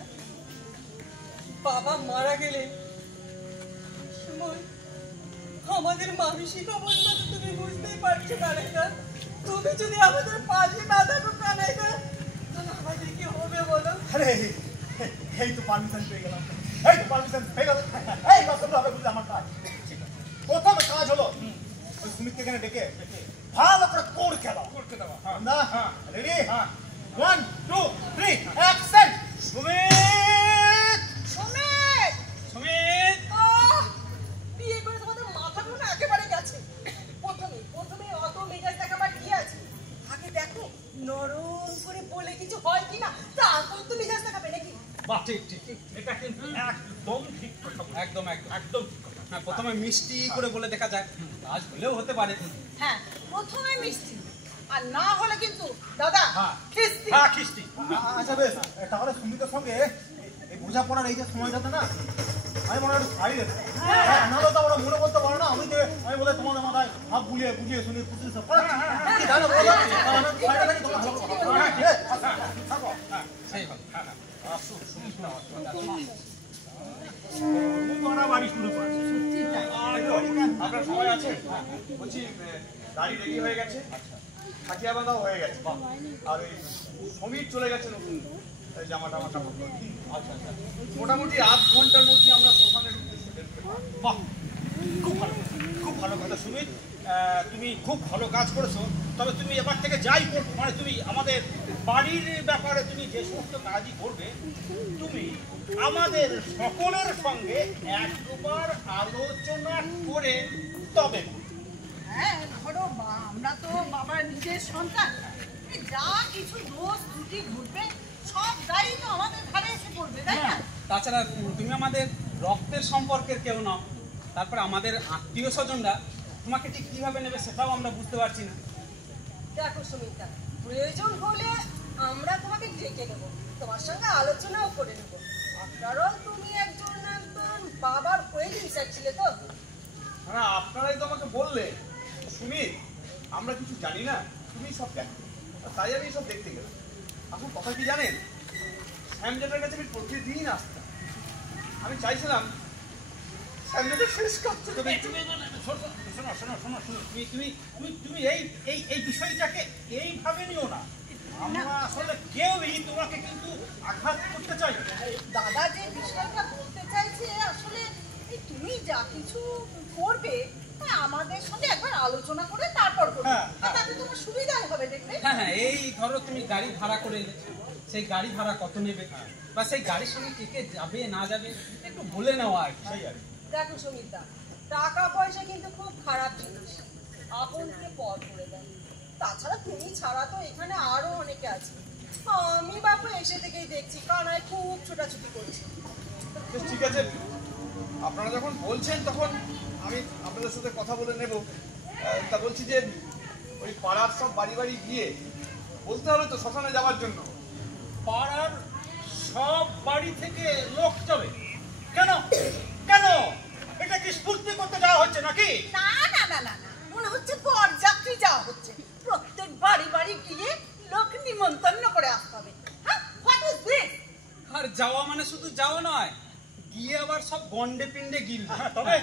বাবা মারা গেলে সময় আমাদের মানসিক অবস্থা তো তুমি বুঝতেই পারছো কানাইদা। তুমি যদি আমাদের পাশে না থাকো কানাইদা, তাহলে আমাদের কি হবে বলো? আরে এই তো পারমিশন পেয়ে গেলাম, এই বাস হবে বুঝলে আমার কাজ। প্রথম কাজ হলো ওই সুমিতকে এখানে ডেকে ভালো করে কোড করতে দেওয়া। না, রেডি? 1 2 3 অ্যাকশন। সুমিত! সুমিত! বিয়ে করে তোমাদের মাথা ঘুরে একেবারে গেছে। প্রথমে অত মেজাজ দেখাবার কি আছে? আগে দেখো নরম করে বলে কিছু হয় কিনা, তারপর তুমি মেজাজ দেখাবে নাকি? বাহ, ঠিক। এটা কিন্তু একদম ঠিক কথা। একদম ঠিক কথা। হ্যাঁ, প্রথমে মিষ্টি করে বলে দেখা যায়, কাজ হলেও হতে পারে। হ্যাঁ, প্রথমে মিষ্টি, আর না হলে কিন্তু দাদা হ্যাঁ। খিস্তি। হ্যাঁ, খিস্তি। আচ্ছা বেশ, তাহলে সুমিতের সঙ্গে এই বোঝাপড়ার এই যে সময়টাতে না আমি মনে হয় একটু ছাড়ি দেবো। নাহলে তো ওরা মনে করতে পারে না আমি বলে তোমাদের মাথায় হাত বুলিয়ে বুঝিয়ে শুনিয়ে খুশি সব করা জানো বলো ছাড়িটা নাকি তোমরা ভালো থাকো। সেই ভালো। বাড়ি শুরু করেছে। আপনার সময় আছে? বলছি গাড়ি রেডি হয়ে গেছে, খাটিয়া বাঁধাও হয়ে গেছে, আর এই সমীর চলে গেছে নতুন জামা টামা কাপড় কিনতে। মোটামুটি আধ ঘন্টার মধ্যে আমরা শ্মশানের উদ্দেশ্যে বেরোতে পারবো। বাহ, খুব ভালো কথা সুমিত, তুমি খুব ভালো কাজ করেছো। তবে তুমি এবার থেকে যাই করবে, মানে তুমি আমাদের বাড়ির ব্যাপারে তুমি যে সমস্ত কাজই করবে, তুমি আমাদের সকলের সঙ্গে একবার আলোচনা করে তবে। হ্যাঁ ধরো আমরা তো বাবার নিজের সন্তান, যা কিছু দোষ ত্রুটি ঘটবে সব দায়ী তো আমাদের ঘরে এসে পড়বে, তাই না? তাছাড়া তুমি আমাদের রক্তের সম্পর্কের কেউ নাও, তারপর আমাদের আত্মীয় স্বজনরা তোমাকে ঠিক কিভাবে নেবে সেটাও আমরা বুঝতে পারছি না। দেখো সুমিতা, প্রয়োজন হলে আমরা তোমাকে ডেকে নেব, তোমার সঙ্গে আলোচনাও করে নেব। আপনারও তুমি একজন বাবার ওয়েডিং চাচ্ছিলে তো? না, আপনারাই তো আমাকে বললে সুমিত আমরা কিছু জানি না, তুমি সব দেখো, তাই আমি সব দেখতে গেলাম। এখন কথা কি জানেন, শ্যামজাটার কাছে আমি প্রতিদিন আসতাম, আমি চাইছিলাম শ্যামজাটার শেষ কাজটা তুমি এই বিষয়টাকে এইভাবে নিও না। আমরা আসলে কেউই তোমাকে কিন্তু আঘাত করতে চাই না। দাদা যে বিষয়টা বলতে চাইছে আসলে এই তুমি যা কিছু করবে আমাদের সঙ্গে একবার আলোচনা করে তারপর করবে, তাতে তোমার সুবিধাই হবে দেখবে। হ্যাঁ, এই ধরো তুমি গাড়ি ভাড়া করে এলে, সেই গাড়ি ভাড়া কত নেবে বা সেই গাড়ির সঙ্গে কে কে যাবে না যাবে একটু বলে নেওয়া আর সেই আর। দেখো সুমিতা, টাকা পয়সা কিন্তু খুব খারাপ জিনিস, আপনকে পর করে দেয়। তাছাড়া তুমি ছাড়া তো এখানে আরো অনেকে আছে। আমি বাপু এসে থেকেই দেখছি কানায় খুব ছোটাছুটি করছি। বেশ ঠিক আছে, আপনারা যখন বলছেন তখন আমি আপনাদের সাথে কথা বলে নেব। তা বলছি যে ওই পাড়ার সব বাড়ি বাড়ি গিয়ে বলতে হবে তো শ্মশানে যাওয়ার জন্য। পাড়ার সব বাড়ি থেকে লোক যাবে কেন? কেন এটা কি স্ফূর্তি করতে যাওয়া হচ্ছে নাকি? না না না না না, মনে হচ্ছে বরযাত্রী যাওয়া হচ্ছে, প্রত্যেক বাড়ি বাড়ি গিয়ে লোক নিমন্ত্রণ করে আসতে হবে। হ্যাঁ, হোয়াট ইজ দিস? আর যাওয়া মানে শুধু যাওয়া নয়, গিয়ে আবার সব গন্ডে পিণ্ডে গিলবে। তবে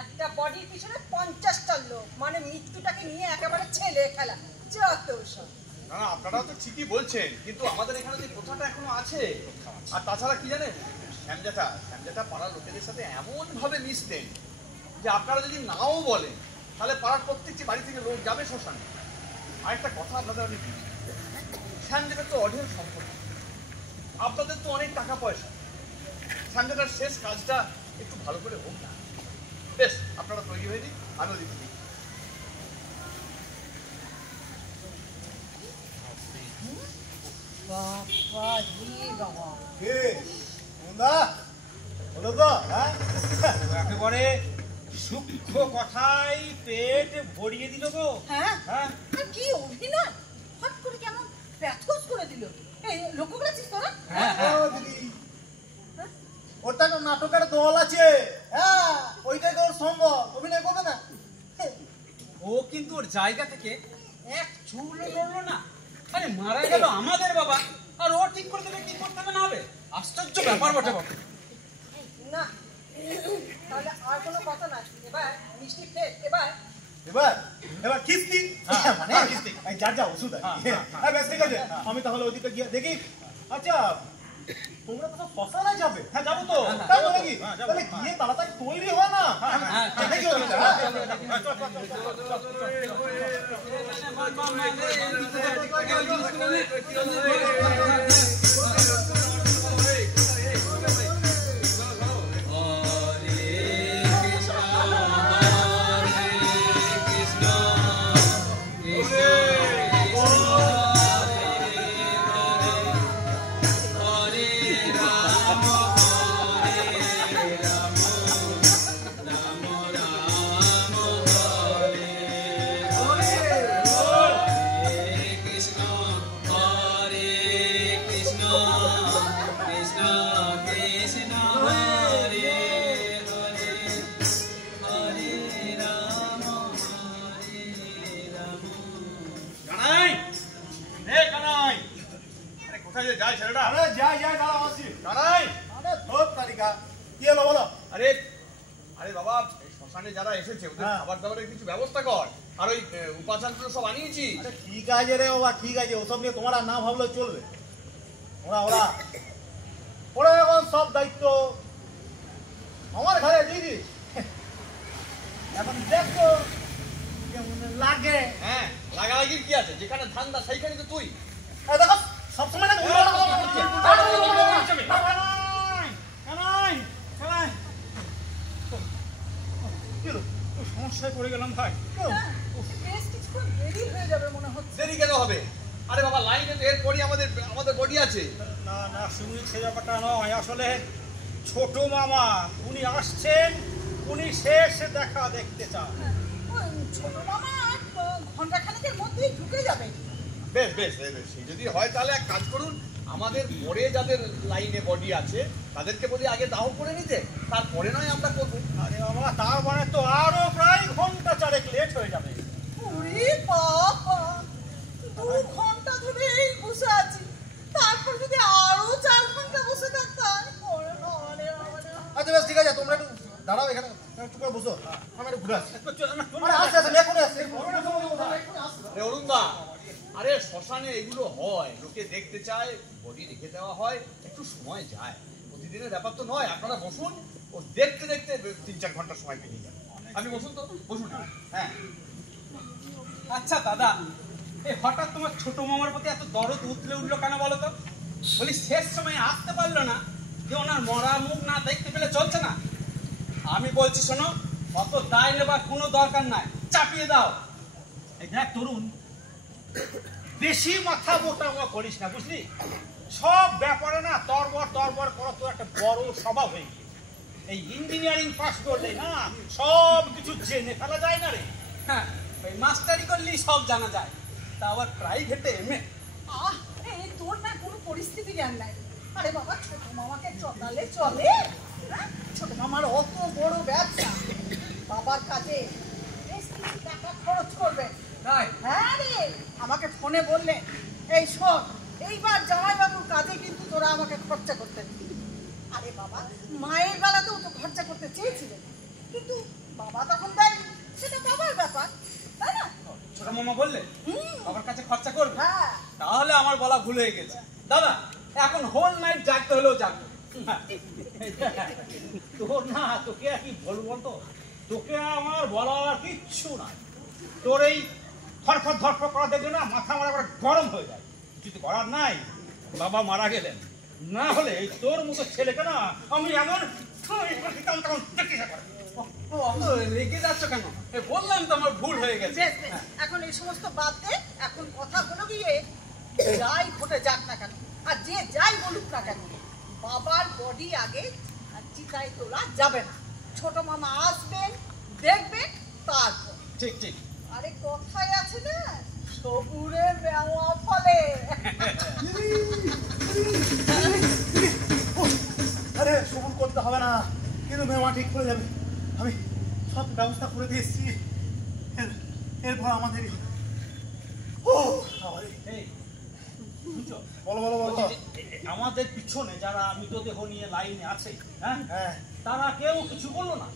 একটা বডির পিছনে 50টা লোক, মানে মৃত্যুটাকে নিয়ে একেবারে ছেলে খেলা, যত সব। না না, আপনারা তো ঠিকই বলছেন, কিন্তু আমাদের এখানে যে প্রথাটা এখনো আছে। আর তাছাড়া কি জানেন, শ্যামজাটা পাড়ার লোকেদের সাথে এমন ভাবে মিশতেন যে আপনারা যদি নাও বলেন তাহলে পাড়ার প্রত্যেকটি বাড়ি থেকে লোক যাবে শ্মশানে। আর একটা কথা আপনাদের আমি দিই, শ্যামজাটা তো অঢেল সম্পত্তি, আপনাদের তো অনেক টাকা পয়সা, শ্যামজাটার শেষ কাজটা একটু ভালো করে হোক না। বেশ, আপনারা তৈরি হয়ে দিন, আমিও দিচ্ছি। একেবারে সূক্ষ্ম কথাই পেট ভরিয়ে দিল গো। হ্যাঁ, হ্যাঁ, আর কি অভিনয়, হট করে কেমন প্যাথোস করে দিল। এই লক্ষ্য করেছিস তোরা? দিদি ওটা তো নাটকের দল আছে, হ্যাঁ ওইটাই তো ওর সম্ভব, অভিনয় করবে না। ও কিন্তু ওর জায়গা থেকে এক চুল লড়লো না। আরে মারা গেল আমাদের বাবা, আর ও ঠিক করে দেবে কি করতে হবে না হবে। আশ্চর্য ব্যাপার বটে বাবা। না, তাহলে আর কোনো কথা নাই, এবার মিষ্টি খেয়ে এবার কিস্তি মানে যার যা ওষুধ আছে। বেশ ঠিক আছে, আমি তাহলে ওইদিকে গিয়ে দেখি। আচ্ছা তোমরা তো সব শ্মশানে যাবে? হ্যাঁ যাবো তো। তাই বলে কি তাহলে গিয়ে তাড়াতাড়ি তৈরি হয় না? Krishna যায় ছেলেটা? আরে যাই দাঁড়াও আসি। দাঁড়াই। আরে ধর তালিকা কি হলো বলো? আরে আরে বাবা, এই শ্মশানে যারা এসেছে ওদের খাবার দাবারের কিছু ব্যবস্থা কর। আর ওই উপাচারগুলো সব আনিয়েছি। আরে ঠিক আছে রে বাবা, ঠিক আছে, ওসব নিয়ে তোমরা না ভাবলে চলবে। ওরা এখন সব দায়িত্ব আমার ঘরে দিয়ে দিস। এখন দেখো কেমন লাগে। হ্যাঁ, লাগালাগির কি আছে? যেখানে ধান্দা সেইখানে তো তুই। দেখো সবসময় না সমস্যায় পড়ে গেলাম ভাই। বেশ কিছুক্ষণ দেরি হয়ে যাবে মনে হচ্ছে। দেরি কেন হবে? আরে বাবা, লাইনে তো এরপরই আমাদের বডি আছে। না সুমিত, সে ব্যাপারটা নয়। আসলে ছোট মামা উনি আসছেন, উনি শেষ দেখা দেখতে চান। ছোট মামা ঘন্টাখানেকের মধ্যেই ঢুকে যাবে। বেশ বেশ বেশ, সেই যদি হয় তাহলে এক কাজ করুন, আমাদের পরে যাদের লাইনে বডি আছে তাদেরকে বলি আগে দাহ করে নিতে, তারপরে নয় আমরা করবো। আরে বাবা, তার মানে তো আরো প্রায় ঘন্টা চারেক লেট হয়ে যাবে। ওরে বাবা, 2 ঘন্টা ধরে এই বসে আছি, তারপর যদি আরো 4 ঘন্টা বসে থাকতাম। আচ্ছা বেশ ঠিক আছে, তোমরা একটু দাঁড়াও এখানে, একটু করে বসো, আমি একটু ঘুরে আসছি। আরে অরুণদা, আরে শ্মশানে এগুলো হয়, লোকে দেখতে চায়, বডি রেখে দেওয়া হয়, একটু সময় যায়, প্রতিদিনের ব্যাপার তো নয়। আপনারা বসুন, ও দেখতে দেখতে 3-4 ঘন্টা সময় পেরিয়ে যাবে। আপনি বসুন তো, বসুন। হ্যাঁ আচ্ছা দাদা, এই হঠাৎ তোমার ছোট মামার প্রতি এত দরদ উঠলে উঠলো কেন বলো তো? বলি শেষ সময় আসতে পারলো না, যে ওনার মরা মুখ না দেখতে পেলে চলছে না। আমি বলছি শোনো, অত দায় নেবার কোনো দরকার নাই, চাপিয়ে দাও। এই দেখ তরুণ, বেশি মাথা মোটা করিস না, বুঝলি? সব ব্যাপারে না তরবর করা তো একটা বড় স্বভাব হয়ে গিয়ে। এই ইঞ্জিনিয়ারিং পাস করলে না সব কিছু জেনে ফেলা যায় না রে। হ্যাঁ, ওই মাস্টারি করলেই সব জানা যায়, তা আবার প্রাইভেটে এমএ। এই তোর না কোনো পরিস্থিতি জ্ঞান নাই। আরে বাবা, ছোট মামাকে চটালে চলে? ছোট মামার অত বড় ব্যবসা, বাবার কাজে বেশ কিছু টাকা খরচ করবে। হ্যাঁ রে, আমাকে ফোনে বললে, এই শোন, এইবার জামাইবাবুর কাজে কিন্তু তোরা আমাকে খরচা করতে দিবি। আরে বাবা, মায়ের বেলাতেও তো খরচা করতে চেয়েছিলেন, কিন্তু বাবা তখন দেয়নি, সেটা বাবার ব্যাপার, তাই না? ছোট মামা বললে বাবার কাছে খরচা করবে? হ্যাঁ। তাহলে আমার বলা ভুল হয়ে গেছে দাদা, এখন হোল নাইট জাগতে হলেও জাগবে। তোর না, তোকে আর কি বলবো তো, তোকে আমার বলার কিচ্ছু নাই। তোর এই ধরফর করা দেখলে না মাথা আমার আবার গরম হয়ে যায়। কিছু করার নাই, বাবা মারা গেলেন, না হলে এই তোর মতো ছেলেকে না আমি এমন রেগে যাচ্ছ কেন? বললাম তো আমার ভুল হয়ে গেছে। এখন এই সমস্ত বাদ দে, এখন কথা হলো গিয়ে যাই ঘটে যাক না কেন, আর যে যাই বলুক না কেন, বাবার বডি আগে চিতায় তোলা যাবে না। ছোট মামা আসবেন, দেখবেন, তারপর। ঠিক ঠিক। আরে কথায় আছে না, সবুরে মেওয়া ফলে। আরে সবুর করতে হবে না, কিন্তু মেওয়া ঠিক করে যাবে। আমি সব ব্যবস্থা করে দিয়েছি, এরপর আমাদেরই। বলো। আমাদের পিছনে যারা মৃতদেহ নিয়ে লাইনে আছে, হ্যাঁ, তারা কেউ কিছু বললো না।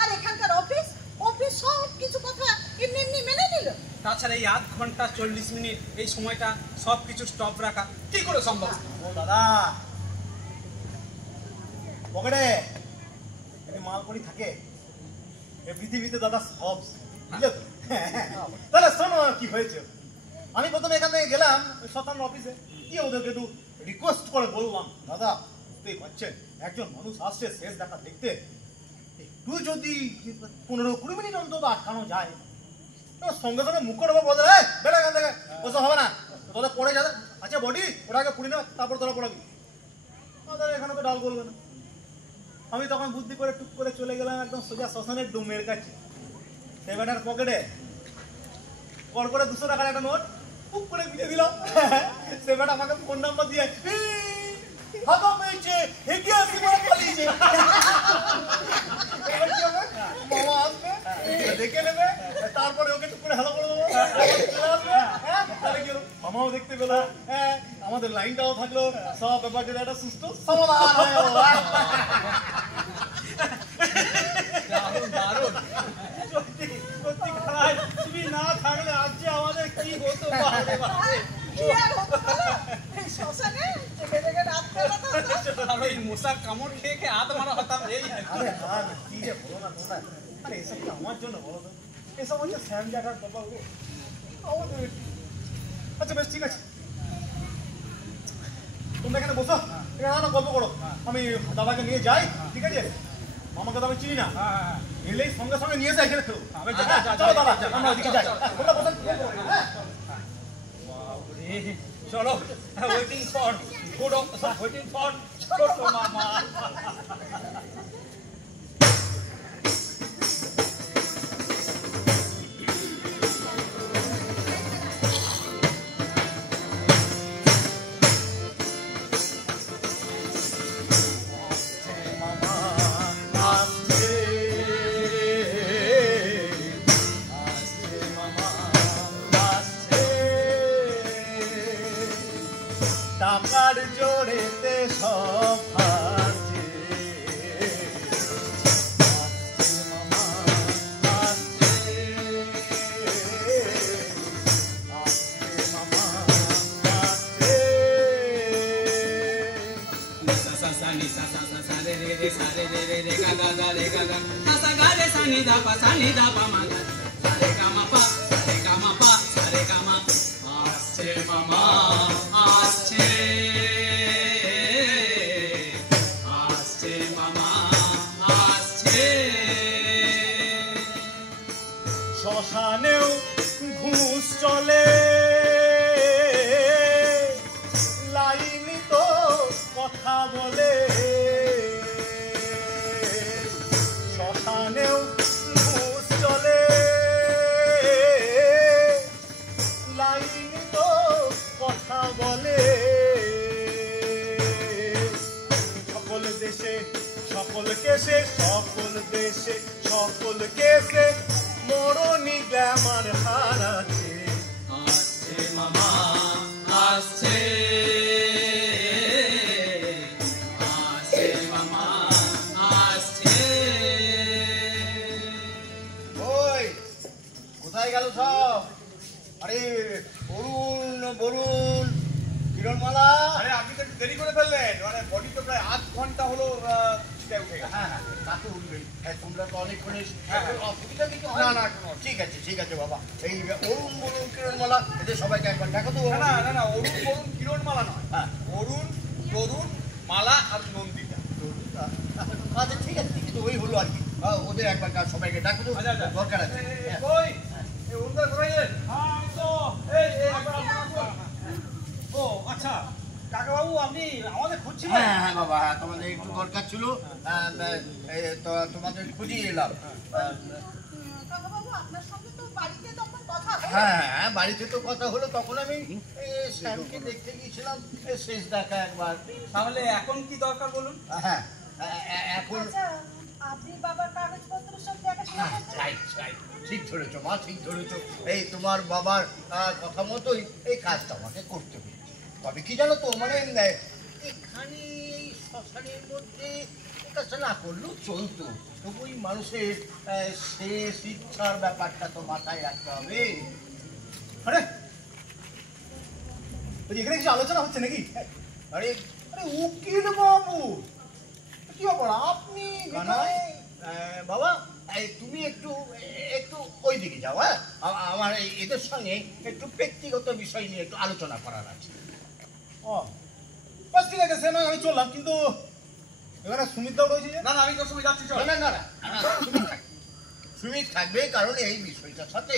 আর এখানকার অফিস সব কিছু কথা এমনি এমনি মেনে নিল। তাছাড়া এই 8 ঘন্টা 40 মিনিট এই সময়টা সব কিছু স্টপ রাখা কি করে সম্ভব? ও দাদা, পকেটে মালকড়ি থাকে, এই পৃথিবীতে দাদা সব, বুঝলে তো? তাহলে শোনো কি হয়েছে। আমি প্রথমে এখান থেকে গেলাম শ্মশান অফিসে, গিয়ে ওদেরকে একটু রিকোয়েস্ট করে বললাম, দাদা বুঝতেই পারছেন একজন মানুষ আসছে শেষ দেখা দেখতে, একটু যদি 15-20 মিনিট অন্তত আটকানো যায়। সঙ্গে সঙ্গে মুখ করে বলতে বেড়ে এখান থেকে, ওসব হবে না, তোদের পড়ে যাবে। আচ্ছা বডি ওটাকে পুড়ি না, তারপর তোরা পড়াবি, এখানে তো ডাল করবে না। আমি তখন বুদ্ধি করে টুক করে চলে গেলাম একদম সোজা শ্মশানের ডোমের কাছে। সেই বেটার পকেটে কর করে 200 টাকার একটা নোট টুক করে দিয়ে দিলাম। সে বেটা আমাকে ফোন নাম্বার দিয়ে হাতা পেয়েছে, এগিয়ে আসি বলে পালিয়েছে। মামা আসবে, দেখে নেবে, তারপরে ওকে টুক করে হ্যালো করে দেবো, চলে আসবে, তাহলে কি হলো, মামাও দেখতে পেলো, হ্যাঁ আমাদের লাইনটাও থাকলো, সব ব্যাপারটা একটা সুস্থ সমাধান হয়ে গেল। দারুণ দারুণ। সত্যি সত্যি খাই, তুমি না থাকলে আজ যে আমাদের কি হতো বাপরে বাপ। কি আর হতো বলো? এই শ্মশানে জেগে জেগে রাত কাটাতো। আর ওই মশার কামড় খেয়ে খেয়ে হাত মারা হতাম এই আরে আর কি যে বলো না তোমরা, আরে এসব কি আমার জন্য বলো তো, এসব হচ্ছে স্যাম জ্যাঠার বাবা গো আমাদের। আচ্ছা বেশ ঠিক আছে, তোমরা এখানে বসো, এখানে না গল্প করো, আমি দাদাকে নিয়ে যাই, ঠিক আছে? মামাকে তো আমি চিনি না, এলেই সঙ্গে সঙ্গে নিয়ে যাই এখানে খেলো। চলো দাদা আমরা ওদিকে যাই, তোমরা বসো। চলো, waiting for good, waiting for ছোট মামা। টাকার জোরেতে সব হাসছে, মামা আসছে, আসছে মামা আসছে। আসছে মামা আসছে, আসছে মামা আসছে। শ্মশানেও ঘুষ চলে, লাইনি তো কথা বলে, শ্মশানেও ঘুষ চলে, লাইনি তো কথা বলে। সকল দেশে সকল কেসে, সকল দেশে সকল কেসে মরণি গ্ল্যামার হারাচ্ছে। আসছে মামা আসছে, আসছে মামা আসছে। ওই কোথায় গেল সব? আরে বরুণ বরুণ কিরণমালা। আরে আপনি তো একটু দেরি করে ফেললেন, মানে বডি তো প্রায় 8 ঘন্টা হলো উঠে গেছে। হ্যাঁ হ্যাঁ তা তো উঠবেই, তোমরা তো অনেক করে হ্যাঁ। অসুবিধা কিছু না, হয় না, না। কোনো অসুবিধা ঠিক আছে ঠিক আছে বাবা, এই অরুণ বরুণ কিরণমালা এদের সবাইকে একবার দেখো তো। না না না, অরুণ বরুণ কিরণ মালা নয়, হ্যাঁ। অরুণ তরুণ মালা আর নন্দিতা। আচ্ছা ঠিক আছে, কিন্তু ওই হলো আর কি, ওদের একবার সবাইকে ডাকো তো, আচ্ছা, আচ্ছা। দরকার আছে। হ্যাঁ। কই এই অরুণদা কোথায় গেলেন? হ্যাঁ তো এই একবার আপনারা আসুন। ও আচ্ছা, কাকাবাবু আপনি আমাদের খুঁজছিলেন? হ্যাঁ হ্যাঁ বাবা, হ্যাঁ তোমাদের একটু দরকার ছিল, তো তোমাদের খুঁজিয়ে এলাম। কাকাবাবু আপনার সঙ্গে তো বাড়িতে তখন কথা হলো। হ্যাঁ হ্যাঁ বাড়িতে তো কথা হলো, তখন আমি শ্যামকে দেখতে গিয়েছিলাম, শেষ দেখা একবার। তাহলে এখন কি দরকার বলুন? হ্যাঁ এখন আচ্ছা আপনি বাবার কাগজপত্র সব দেখাশোনা করতে রাইট রাইট, ঠিক ধরেছো মা, ঠিক ধরেছো। এই তোমার বাবার কথা মতোই এই কাজটা আমাকে করতে হয়েছে। তবে কি জানো তো, মানে এখানে এই শ্মশানের মধ্যে এই কাজটা না করলেও চলতো, তবু ওই মানুষের শেষ ইচ্ছার ব্যাপারটা তো মাথায় রাখতে হবে। আরে ওই এখানে কিছু আলোচনা হচ্ছে নাকি? আরে আরে উকিল বাবু, কি ব্যাপার আপনি বাবা? তুমি একটু একটু ওই দিকে যাও, হ্যাঁ আমার এদের সঙ্গে একটু ব্যক্তিগত বিষয় নিয়ে একটু আলোচনা করার আছে। ও বাস ঠিক আছে, সে নয় আমি চললাম, কিন্তু এখানে সুমিতদাও রয়েছে যে? না না, আমি তোর সঙ্গে যাচ্ছি, চল। না না না সুমিত থাকবে, সুমিত থাকবে, কারণ এই বিষয়টার সাথে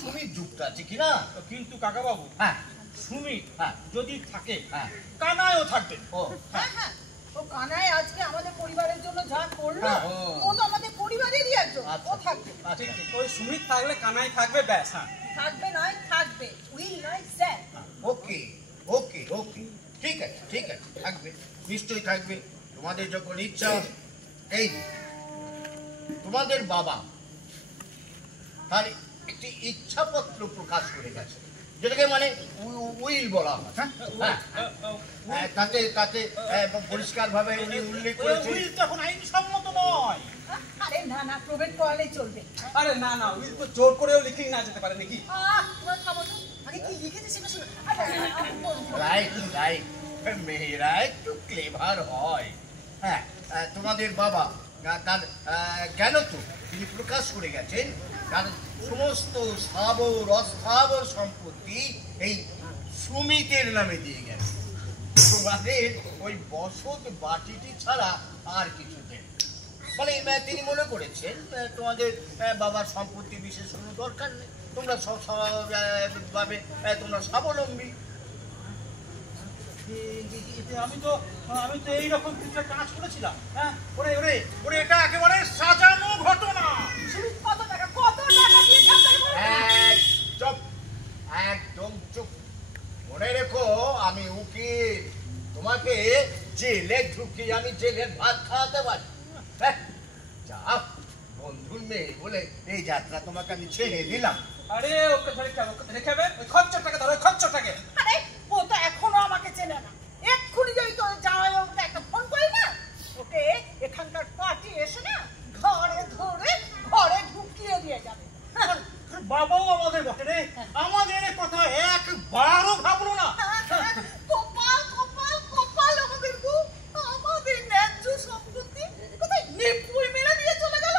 সুমিত যুক্ত আছে কিনা। কিন্তু কাকাবাবু, হ্যাঁ সুমিত হ্যাঁ যদি থাকে হ্যাঁ কানায়ও থাকবে। ও হ্যাঁ হ্যাঁ, ও কানাই আজকে আমাদের পরিবারের জন্য যা করলো, হ্যাঁ, ও তো আমাদের পরিবারেরই একজন, ও থাকবে। আচ্ছা ওই সুমিত থাকলে কানাই থাকবে, ব্যাস। থাকবে নয় থাকবে, উইল নয় স্যার। ওকে ওকে ওকে, ঠিক আছে ঠিক আছে, থাকবে নিশ্চয়ই থাকবে, তোমাদের যখন ইচ্ছা। এই তোমাদের বাবা তার একটি ইচ্ছাপত্র প্রকাশ করে গেছে, যেটাকে মানে উইল বলা হয়। হ্যাঁ, তাতে তাতে পরিষ্কার ভাবে উনি উল্লেখ করেছেন উইল তো এখন আইনসম্মত নয়। আরে না না, প্রবেট করালেই চলবে। আরে না না, উইল তো জোর করেও লিখেই না যেতে পারে নাকি? তোমার খাবো তো, আগে কি লিখেছে সেটা শোনো। রাইট রাইট, মেয়েরা একটু ক্লেভার হয়। হ্যাঁ, তোমাদের বাবা তার কেন তো তিনি প্রকাশ করে গেছেন তার সমস্ত স্থাবর অস্থাবর সম্পত্তি এই সুমিতের নামে দিয়ে গেছে। তোমাদের ওই বসত বাটিটি ছাড়া আর কিছু নেই। মানে তিনি মনে করেছেন তোমাদের বাবার সম্পত্তি বিশেষ কোনো দরকার নেই, তোমরা ভাবে তোমরা স্বাবলম্বী। আমি তো এইরকম কিছু একটা কাজ করেছিলাম। হ্যাঁ, ওরে ওরে ওরে, এটা একেবারে সাজানো ঘটনা। কত টাকা দিয়ে চুপ, একদম চুপ। মনে রেখো আমি উকিল, তোমাকে জেলে ঢুকিয়ে আমি জেলের ভাত খাওয়াতে পারি। যা, বন্ধুর মেয়ে বলে এই যাত্রা তোমাকে আমি ছেড়ে দিলাম। আরে ওকে ধরে খেবে, ওই খচ্চরটাকে ধরো, খচ্চরটাকে। আরে ও তো এখনো আমাকে চেনে না। এক্ষুনি যদি তোর জামাইবাবুকে একটা ফোন করি না, ওকে এখানকার পার্টি এসে না ঘরে ধরে ঘরে ঢুকিয়ে দিয়ে যাবে। বাবাও আমাদের বটে রে, আমাদের কথা একবারও ভাবলো না। কপাল কপাল কপাল আমাদের গো, আমাদের ন্যায্য সম্পত্তি কোথায় নিপুই মেরে দিয়ে চলে গেল।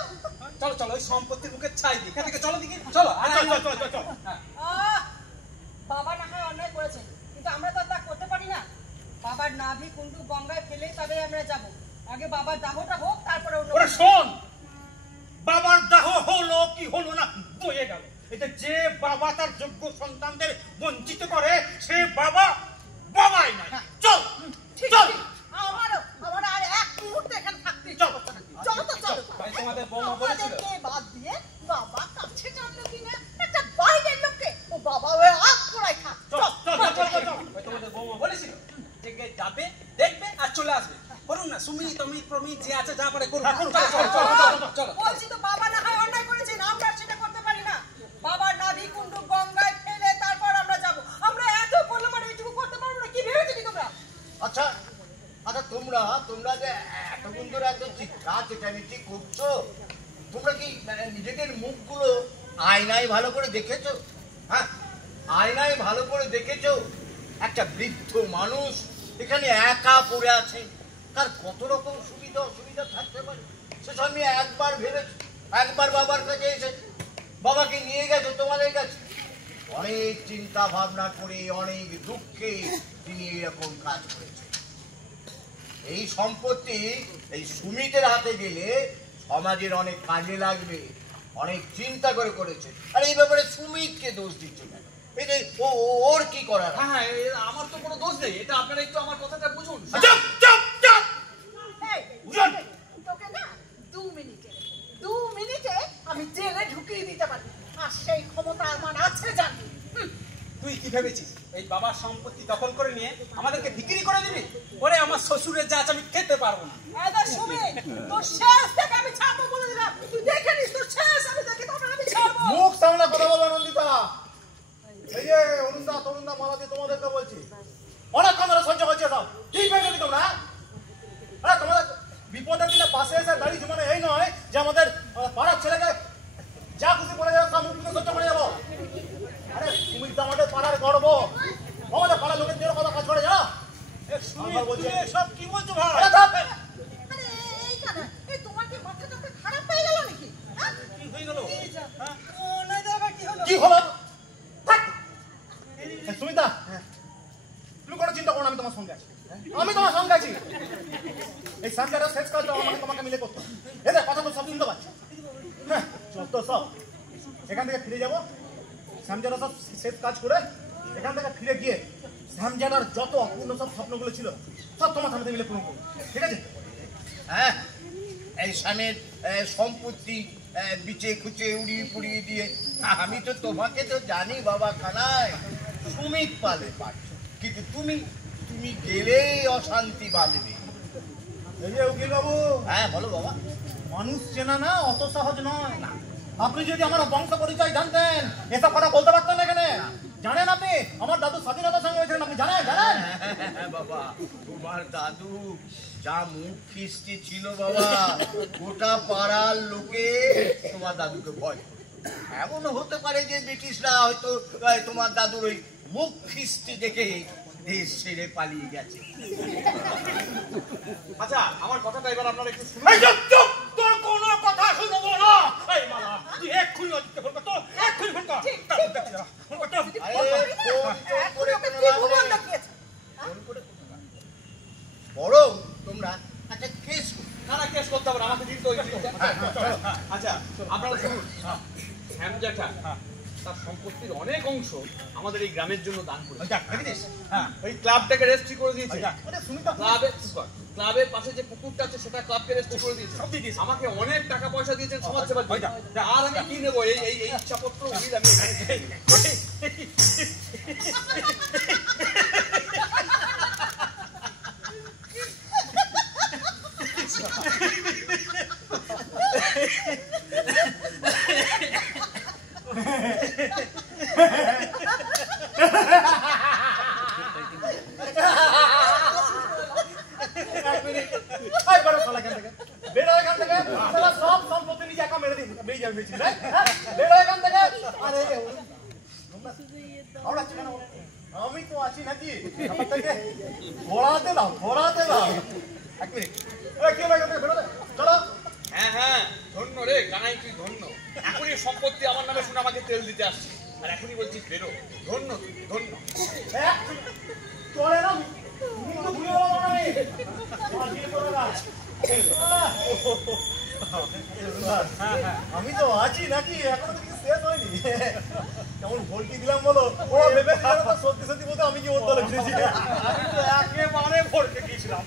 চলো চলো, ওই সম্পত্তির মুখে ছাই দিই। এখান থেকে চলো দিকে, চলো। বাবা না হয় অন্যায় করেছেন, কিন্তু আমরা তো আর তা করতে পারি না। বাবার নাভি কুণ্ডু গঙ্গায় ফেলে তবে আমরা যাব। আগে বাবার দাহটা হোক, তারপরে অন্য। ওরে শোন, বাবার দাহ হলো কি হলো না বয়ে গেল। এটা যে বাবা তার যোগ্য সন্তানদের বঞ্চিত করে সে বাবা বাবাই নয়। চল চল, আমার আর এক মুহূর্ত এখানে থাকতে ইচ্ছা করছে না। চলো তো চলো। তোমাদের বৌমা বলেছিল আমাদেরকে বাদ দিয়ে বাবা কাছে টানলো কিনা একটা বাইরের লোককে ও বাবা হয়ে আগ করাই খা। তোমাদের বৌমা বলেছিল যে যাবে, দেখবে আর চলে আসবে। করুন না, সুমিত অমিত প্রমিত যে আছে যা পারে করুন। বলছি তো বাবা না হয় অন্যায় করেছেন, আমরা সেটা করতে পারি না। বাবার নাভি কুণ্ডু গঙ্গায় ফেলে তারপর আমরা যাব। আমরা এত বললাম আর এইটুকু করতে পারবো না? কি ভেবেছি তোমরা? আচ্ছা আচ্ছা, তোমরা যে এতক্ষণ ধরে এত চিৎকার চেঁচামেচি করছো, তোমরা কি নিজেদের মুখগুলো আয়নায় ভালো করে দেখেছো? হ্যাঁ, আয়নায় ভালো করে দেখেছো একটা বৃদ্ধ মানুষ এখানে একা পড়ে আছে, তার কত রকম সুবিধা অসুবিধা থাকতে পারে সেসব নিয়ে একবার ভেবেছো? একবার বাবার কাছে এসে বাবাকে নিয়ে গেছো তোমাদের কাছে? অনেক চিন্তা ভাবনা করে অনেক দুঃখে তিনি এরকম কাজ করেছেন। এই সম্পত্তি এই সুমিতের হাতে গেলে সমাজের অনেক কাজে লাগবে, অনেক চিন্তা করে করেছে। আর এই ব্যাপারে সুমিতকে দোষ দিচ্ছে কেন? এই যে ওর কি করার? হ্যাঁ, আমার তো কোনো দোষ নেই, এটা আপনারা একটু আমার কথাটা বুঝুন। তোকে না 2 মিনিটে আমি জেলে ঢুকিয়ে দিতে পারি, আর সেই ক্ষমতা আমার আছে জানি। তুই কি ভেবেছিস এই বাবার সম্পত্তি দখল করে নিয়ে আমাদেরকে বিক্রি করে দিবি? ওরে আমার শ্বশুরের জাত আমি খেতে পারবো না। তোর শেষ থেকে আমি ছাড়বো বলে দিলাম। তুই দেখে নিস, তোর শেষ আমি দেখে তবে আমি ছাড়বো। মুখ সামনে কথা বলবো নন্দিতা। এই যে অরুণদা তরুণদা মালাদি তোমাদেরকে বলছি, অনেকক্ষণ ধরে সহ্য করছে সব। কি পেয়েছি তোমরা? আরে তোমাদের বিপদের দিনে পাশে এসে দাঁড়িয়েছি মানে এই নয় যে আমাদের পাড়ার ছেলেকে যা খুশি বলে যাবো তা মুখ পুজো সহ্য করে যাবো। আরে তুমি তো আমাদের পাড়ার গর্ব, আমাদের পাড়ার লোকের জন্য কথা কাজ করে যা। সব কি বলছো ভাই? আরে এই কেন? এই তোমার কি মাথাটা খারাপ হয়ে গেল নাকি? কি হয়ে গেল? কি হলো? সুমিতা, তুমি কোনো চিন্তা করো না, আমি তোমার সঙ্গে আছি। আমি তোমার সঙ্গে আছি। এই সামজাটা শেষ কাজ আমাকে তোমাকে মিলে করতে হবে। এদের কথা তো সব শুনতে পাচ্ছি। হ্যাঁ, যত সব এখান থেকে ফিরে যাবো। সামজাটা সব শেষ কাজ করে এখান থেকে ফিরে গিয়ে সামজানার যত অপূর্ণ সব স্বপ্নগুলো ছিল সব তোমার সামনে মিলে পূরণ করবো, ঠিক আছে? হ্যাঁ, এই স্বামীর সম্পত্তি বিচে খুচে উড়িয়ে পুড়িয়ে দিয়ে আমি তো তোমাকে তো জানি বাবা কানাই সুমিত পালে পারছো, কিন্তু তুমি গেলেই অশান্তি বাঁধবে। এই যে উকিল বাবু, হ্যাঁ বলো বাবা। মানুষ চেনা না অত সহজ নয়। আপনি যদি আমার বংশ পরিচয় জানতেন এসব কথা বলতে পারতেন এখানে। জানেন আপনি আমার স্বাধীনতার সঙ্গে হয়েছিলেন আপনি জানেন জানেন? হ্যাঁ বাবা, তোমার দাদু যা মুখ খিস্তি ছিল বাবা, গোটা পাড়ার লোকে তোমার দাদুকে ভয় করত। এমনও হতে পারে যে ব্রিটিশরা হয়তো তোমার দাদুর ওই মুখ খিস্তি দেখে দেশ ছেড়ে পালিয়ে গেছে। আচ্ছা, আমার কথাটা এবার আপনারা একটু শুনুন। এই চুপ চুপ, তোর কোনো কথা শুনবো না। এই মালা, তুই এক্ষুনি অজিতকে ফোন কর তো, এক্ষুনি ফোন কর। ফোন কর তো। আরে ফোন করে কোনো লাভ নেই। ফোন করে কোনো লাভ নেই। বরং তোমরা একটা কেস করো। না না, কেস করতে হবে না, আমাকে দিন তো ওই জিনিসটা। আচ্ছা, আপনারা শুনুন, শ্যাম জ্যাঠা তার সম্পত্তির অনেক অংশ আমাদের এই গ্রামের জন্য দান করেছে। ওই ক্লাবটাকে রেজিস্ট্রি করে দিয়েছে। ক্লাবের পাশে যে পুকুরটা আছে সেটা ক্লাবকে রেজিস্ট্রি করে দিয়েছে। আমাকে অনেক টাকা পয়সা দিয়েছেন সমাজ সেবার জন্য। আর আমি কি নেবো? এই ইচ্ছাপত্র আমি আমি তো আছি নাকি? ঘোরাতে দাও, ঘোরাতে দাও। এক মিনিট, কি লাগে বেরোতে? চলো। হ্যাঁ হ্যাঁ, ধন্য রে কানাই, তুই ধন্য। এখনই সম্পত্তি আমার নামে শুনে আমাকে তেল দিতে আসছি, আর এখনই বলছিস বেরো। ধন্য তুই, ধন্য। চলে না, আমি তো আছি নাকি? এখনো কিছু শেষ হয়নি। কেমন ভোলকি দিলাম বলো? ও ভেবে সত্যি সত্যি বলতে আমি কি ওর দলে ফিরেছি? আমি তো একেবারে ভরকে গিয়েছিলাম।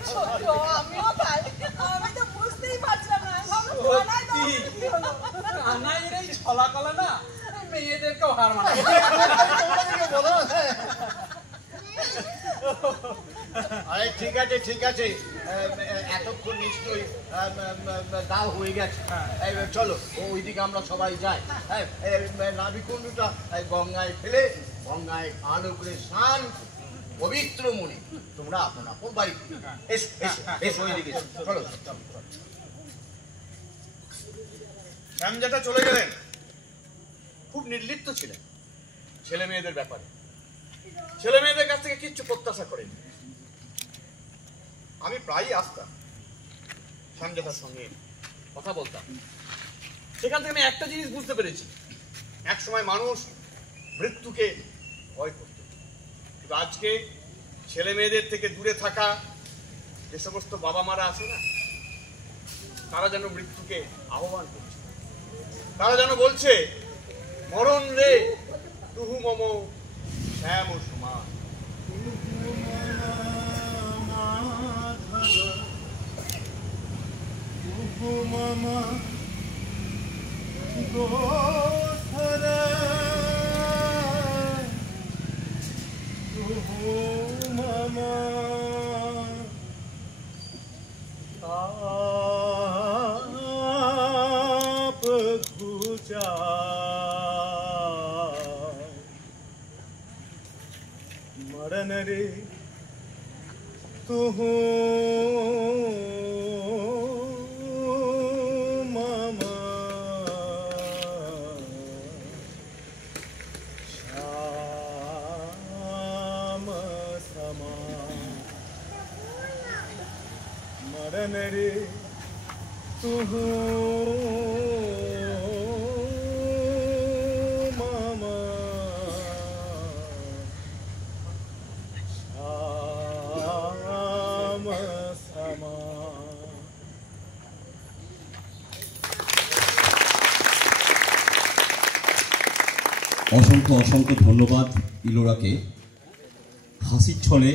আমিও তাই, আমি তো বুঝতেই পারছিলাম না। কানাইয়ের এই ছলাকলা না মেয়েদেরকেও হার মানায়। আরে ঠিক আছে ঠিক আছে, এতক্ষণ নিশ্চয়ই দাও হয়ে গেছে। চলো ওইদিকে আমরা সবাই যাই। নাবিকুণ্ডটা গঙ্গায় ফেলে গঙ্গায় আলো করে স্নান পবিত্র মনে তোমরা আপন আপন বাড়ি এসো এসো এসো ওইদিকে চলো। শ্যাম জ্যাঠা চলে গেলেন, খুব নির্লিপ্ত ছিলেন ছেলে মেয়েদের ব্যাপারে। ছেলে মেয়েদের কাছ থেকে কিচ্ছু প্রত্যাশা করেনি। আমি প্রায়ই আসতাম শ্যাম জ্যাঠার সঙ্গে কথা বলতাম। সেখান থেকে আমি একটা জিনিস বুঝতে পেরেছি, এক সময় মানুষ মৃত্যুকে ভয় করত, কিন্তু আজকে ছেলে মেয়েদের থেকে দূরে থাকা যে সমস্ত বাবা মারা আছে না, তারা যেন মৃত্যুকে আহ্বান করছে। তারা যেন বলছে, মরণ রে তুহু মম শ্যাম সমান। মামা গোধরা মামা आप घुचा मरण रे तू मामा श्याम समा मरण रे तू मामा श्याम समा। অসংখ্য অসংখ্য ধন্যবাদ ইলোরাকে। হাসির ছলে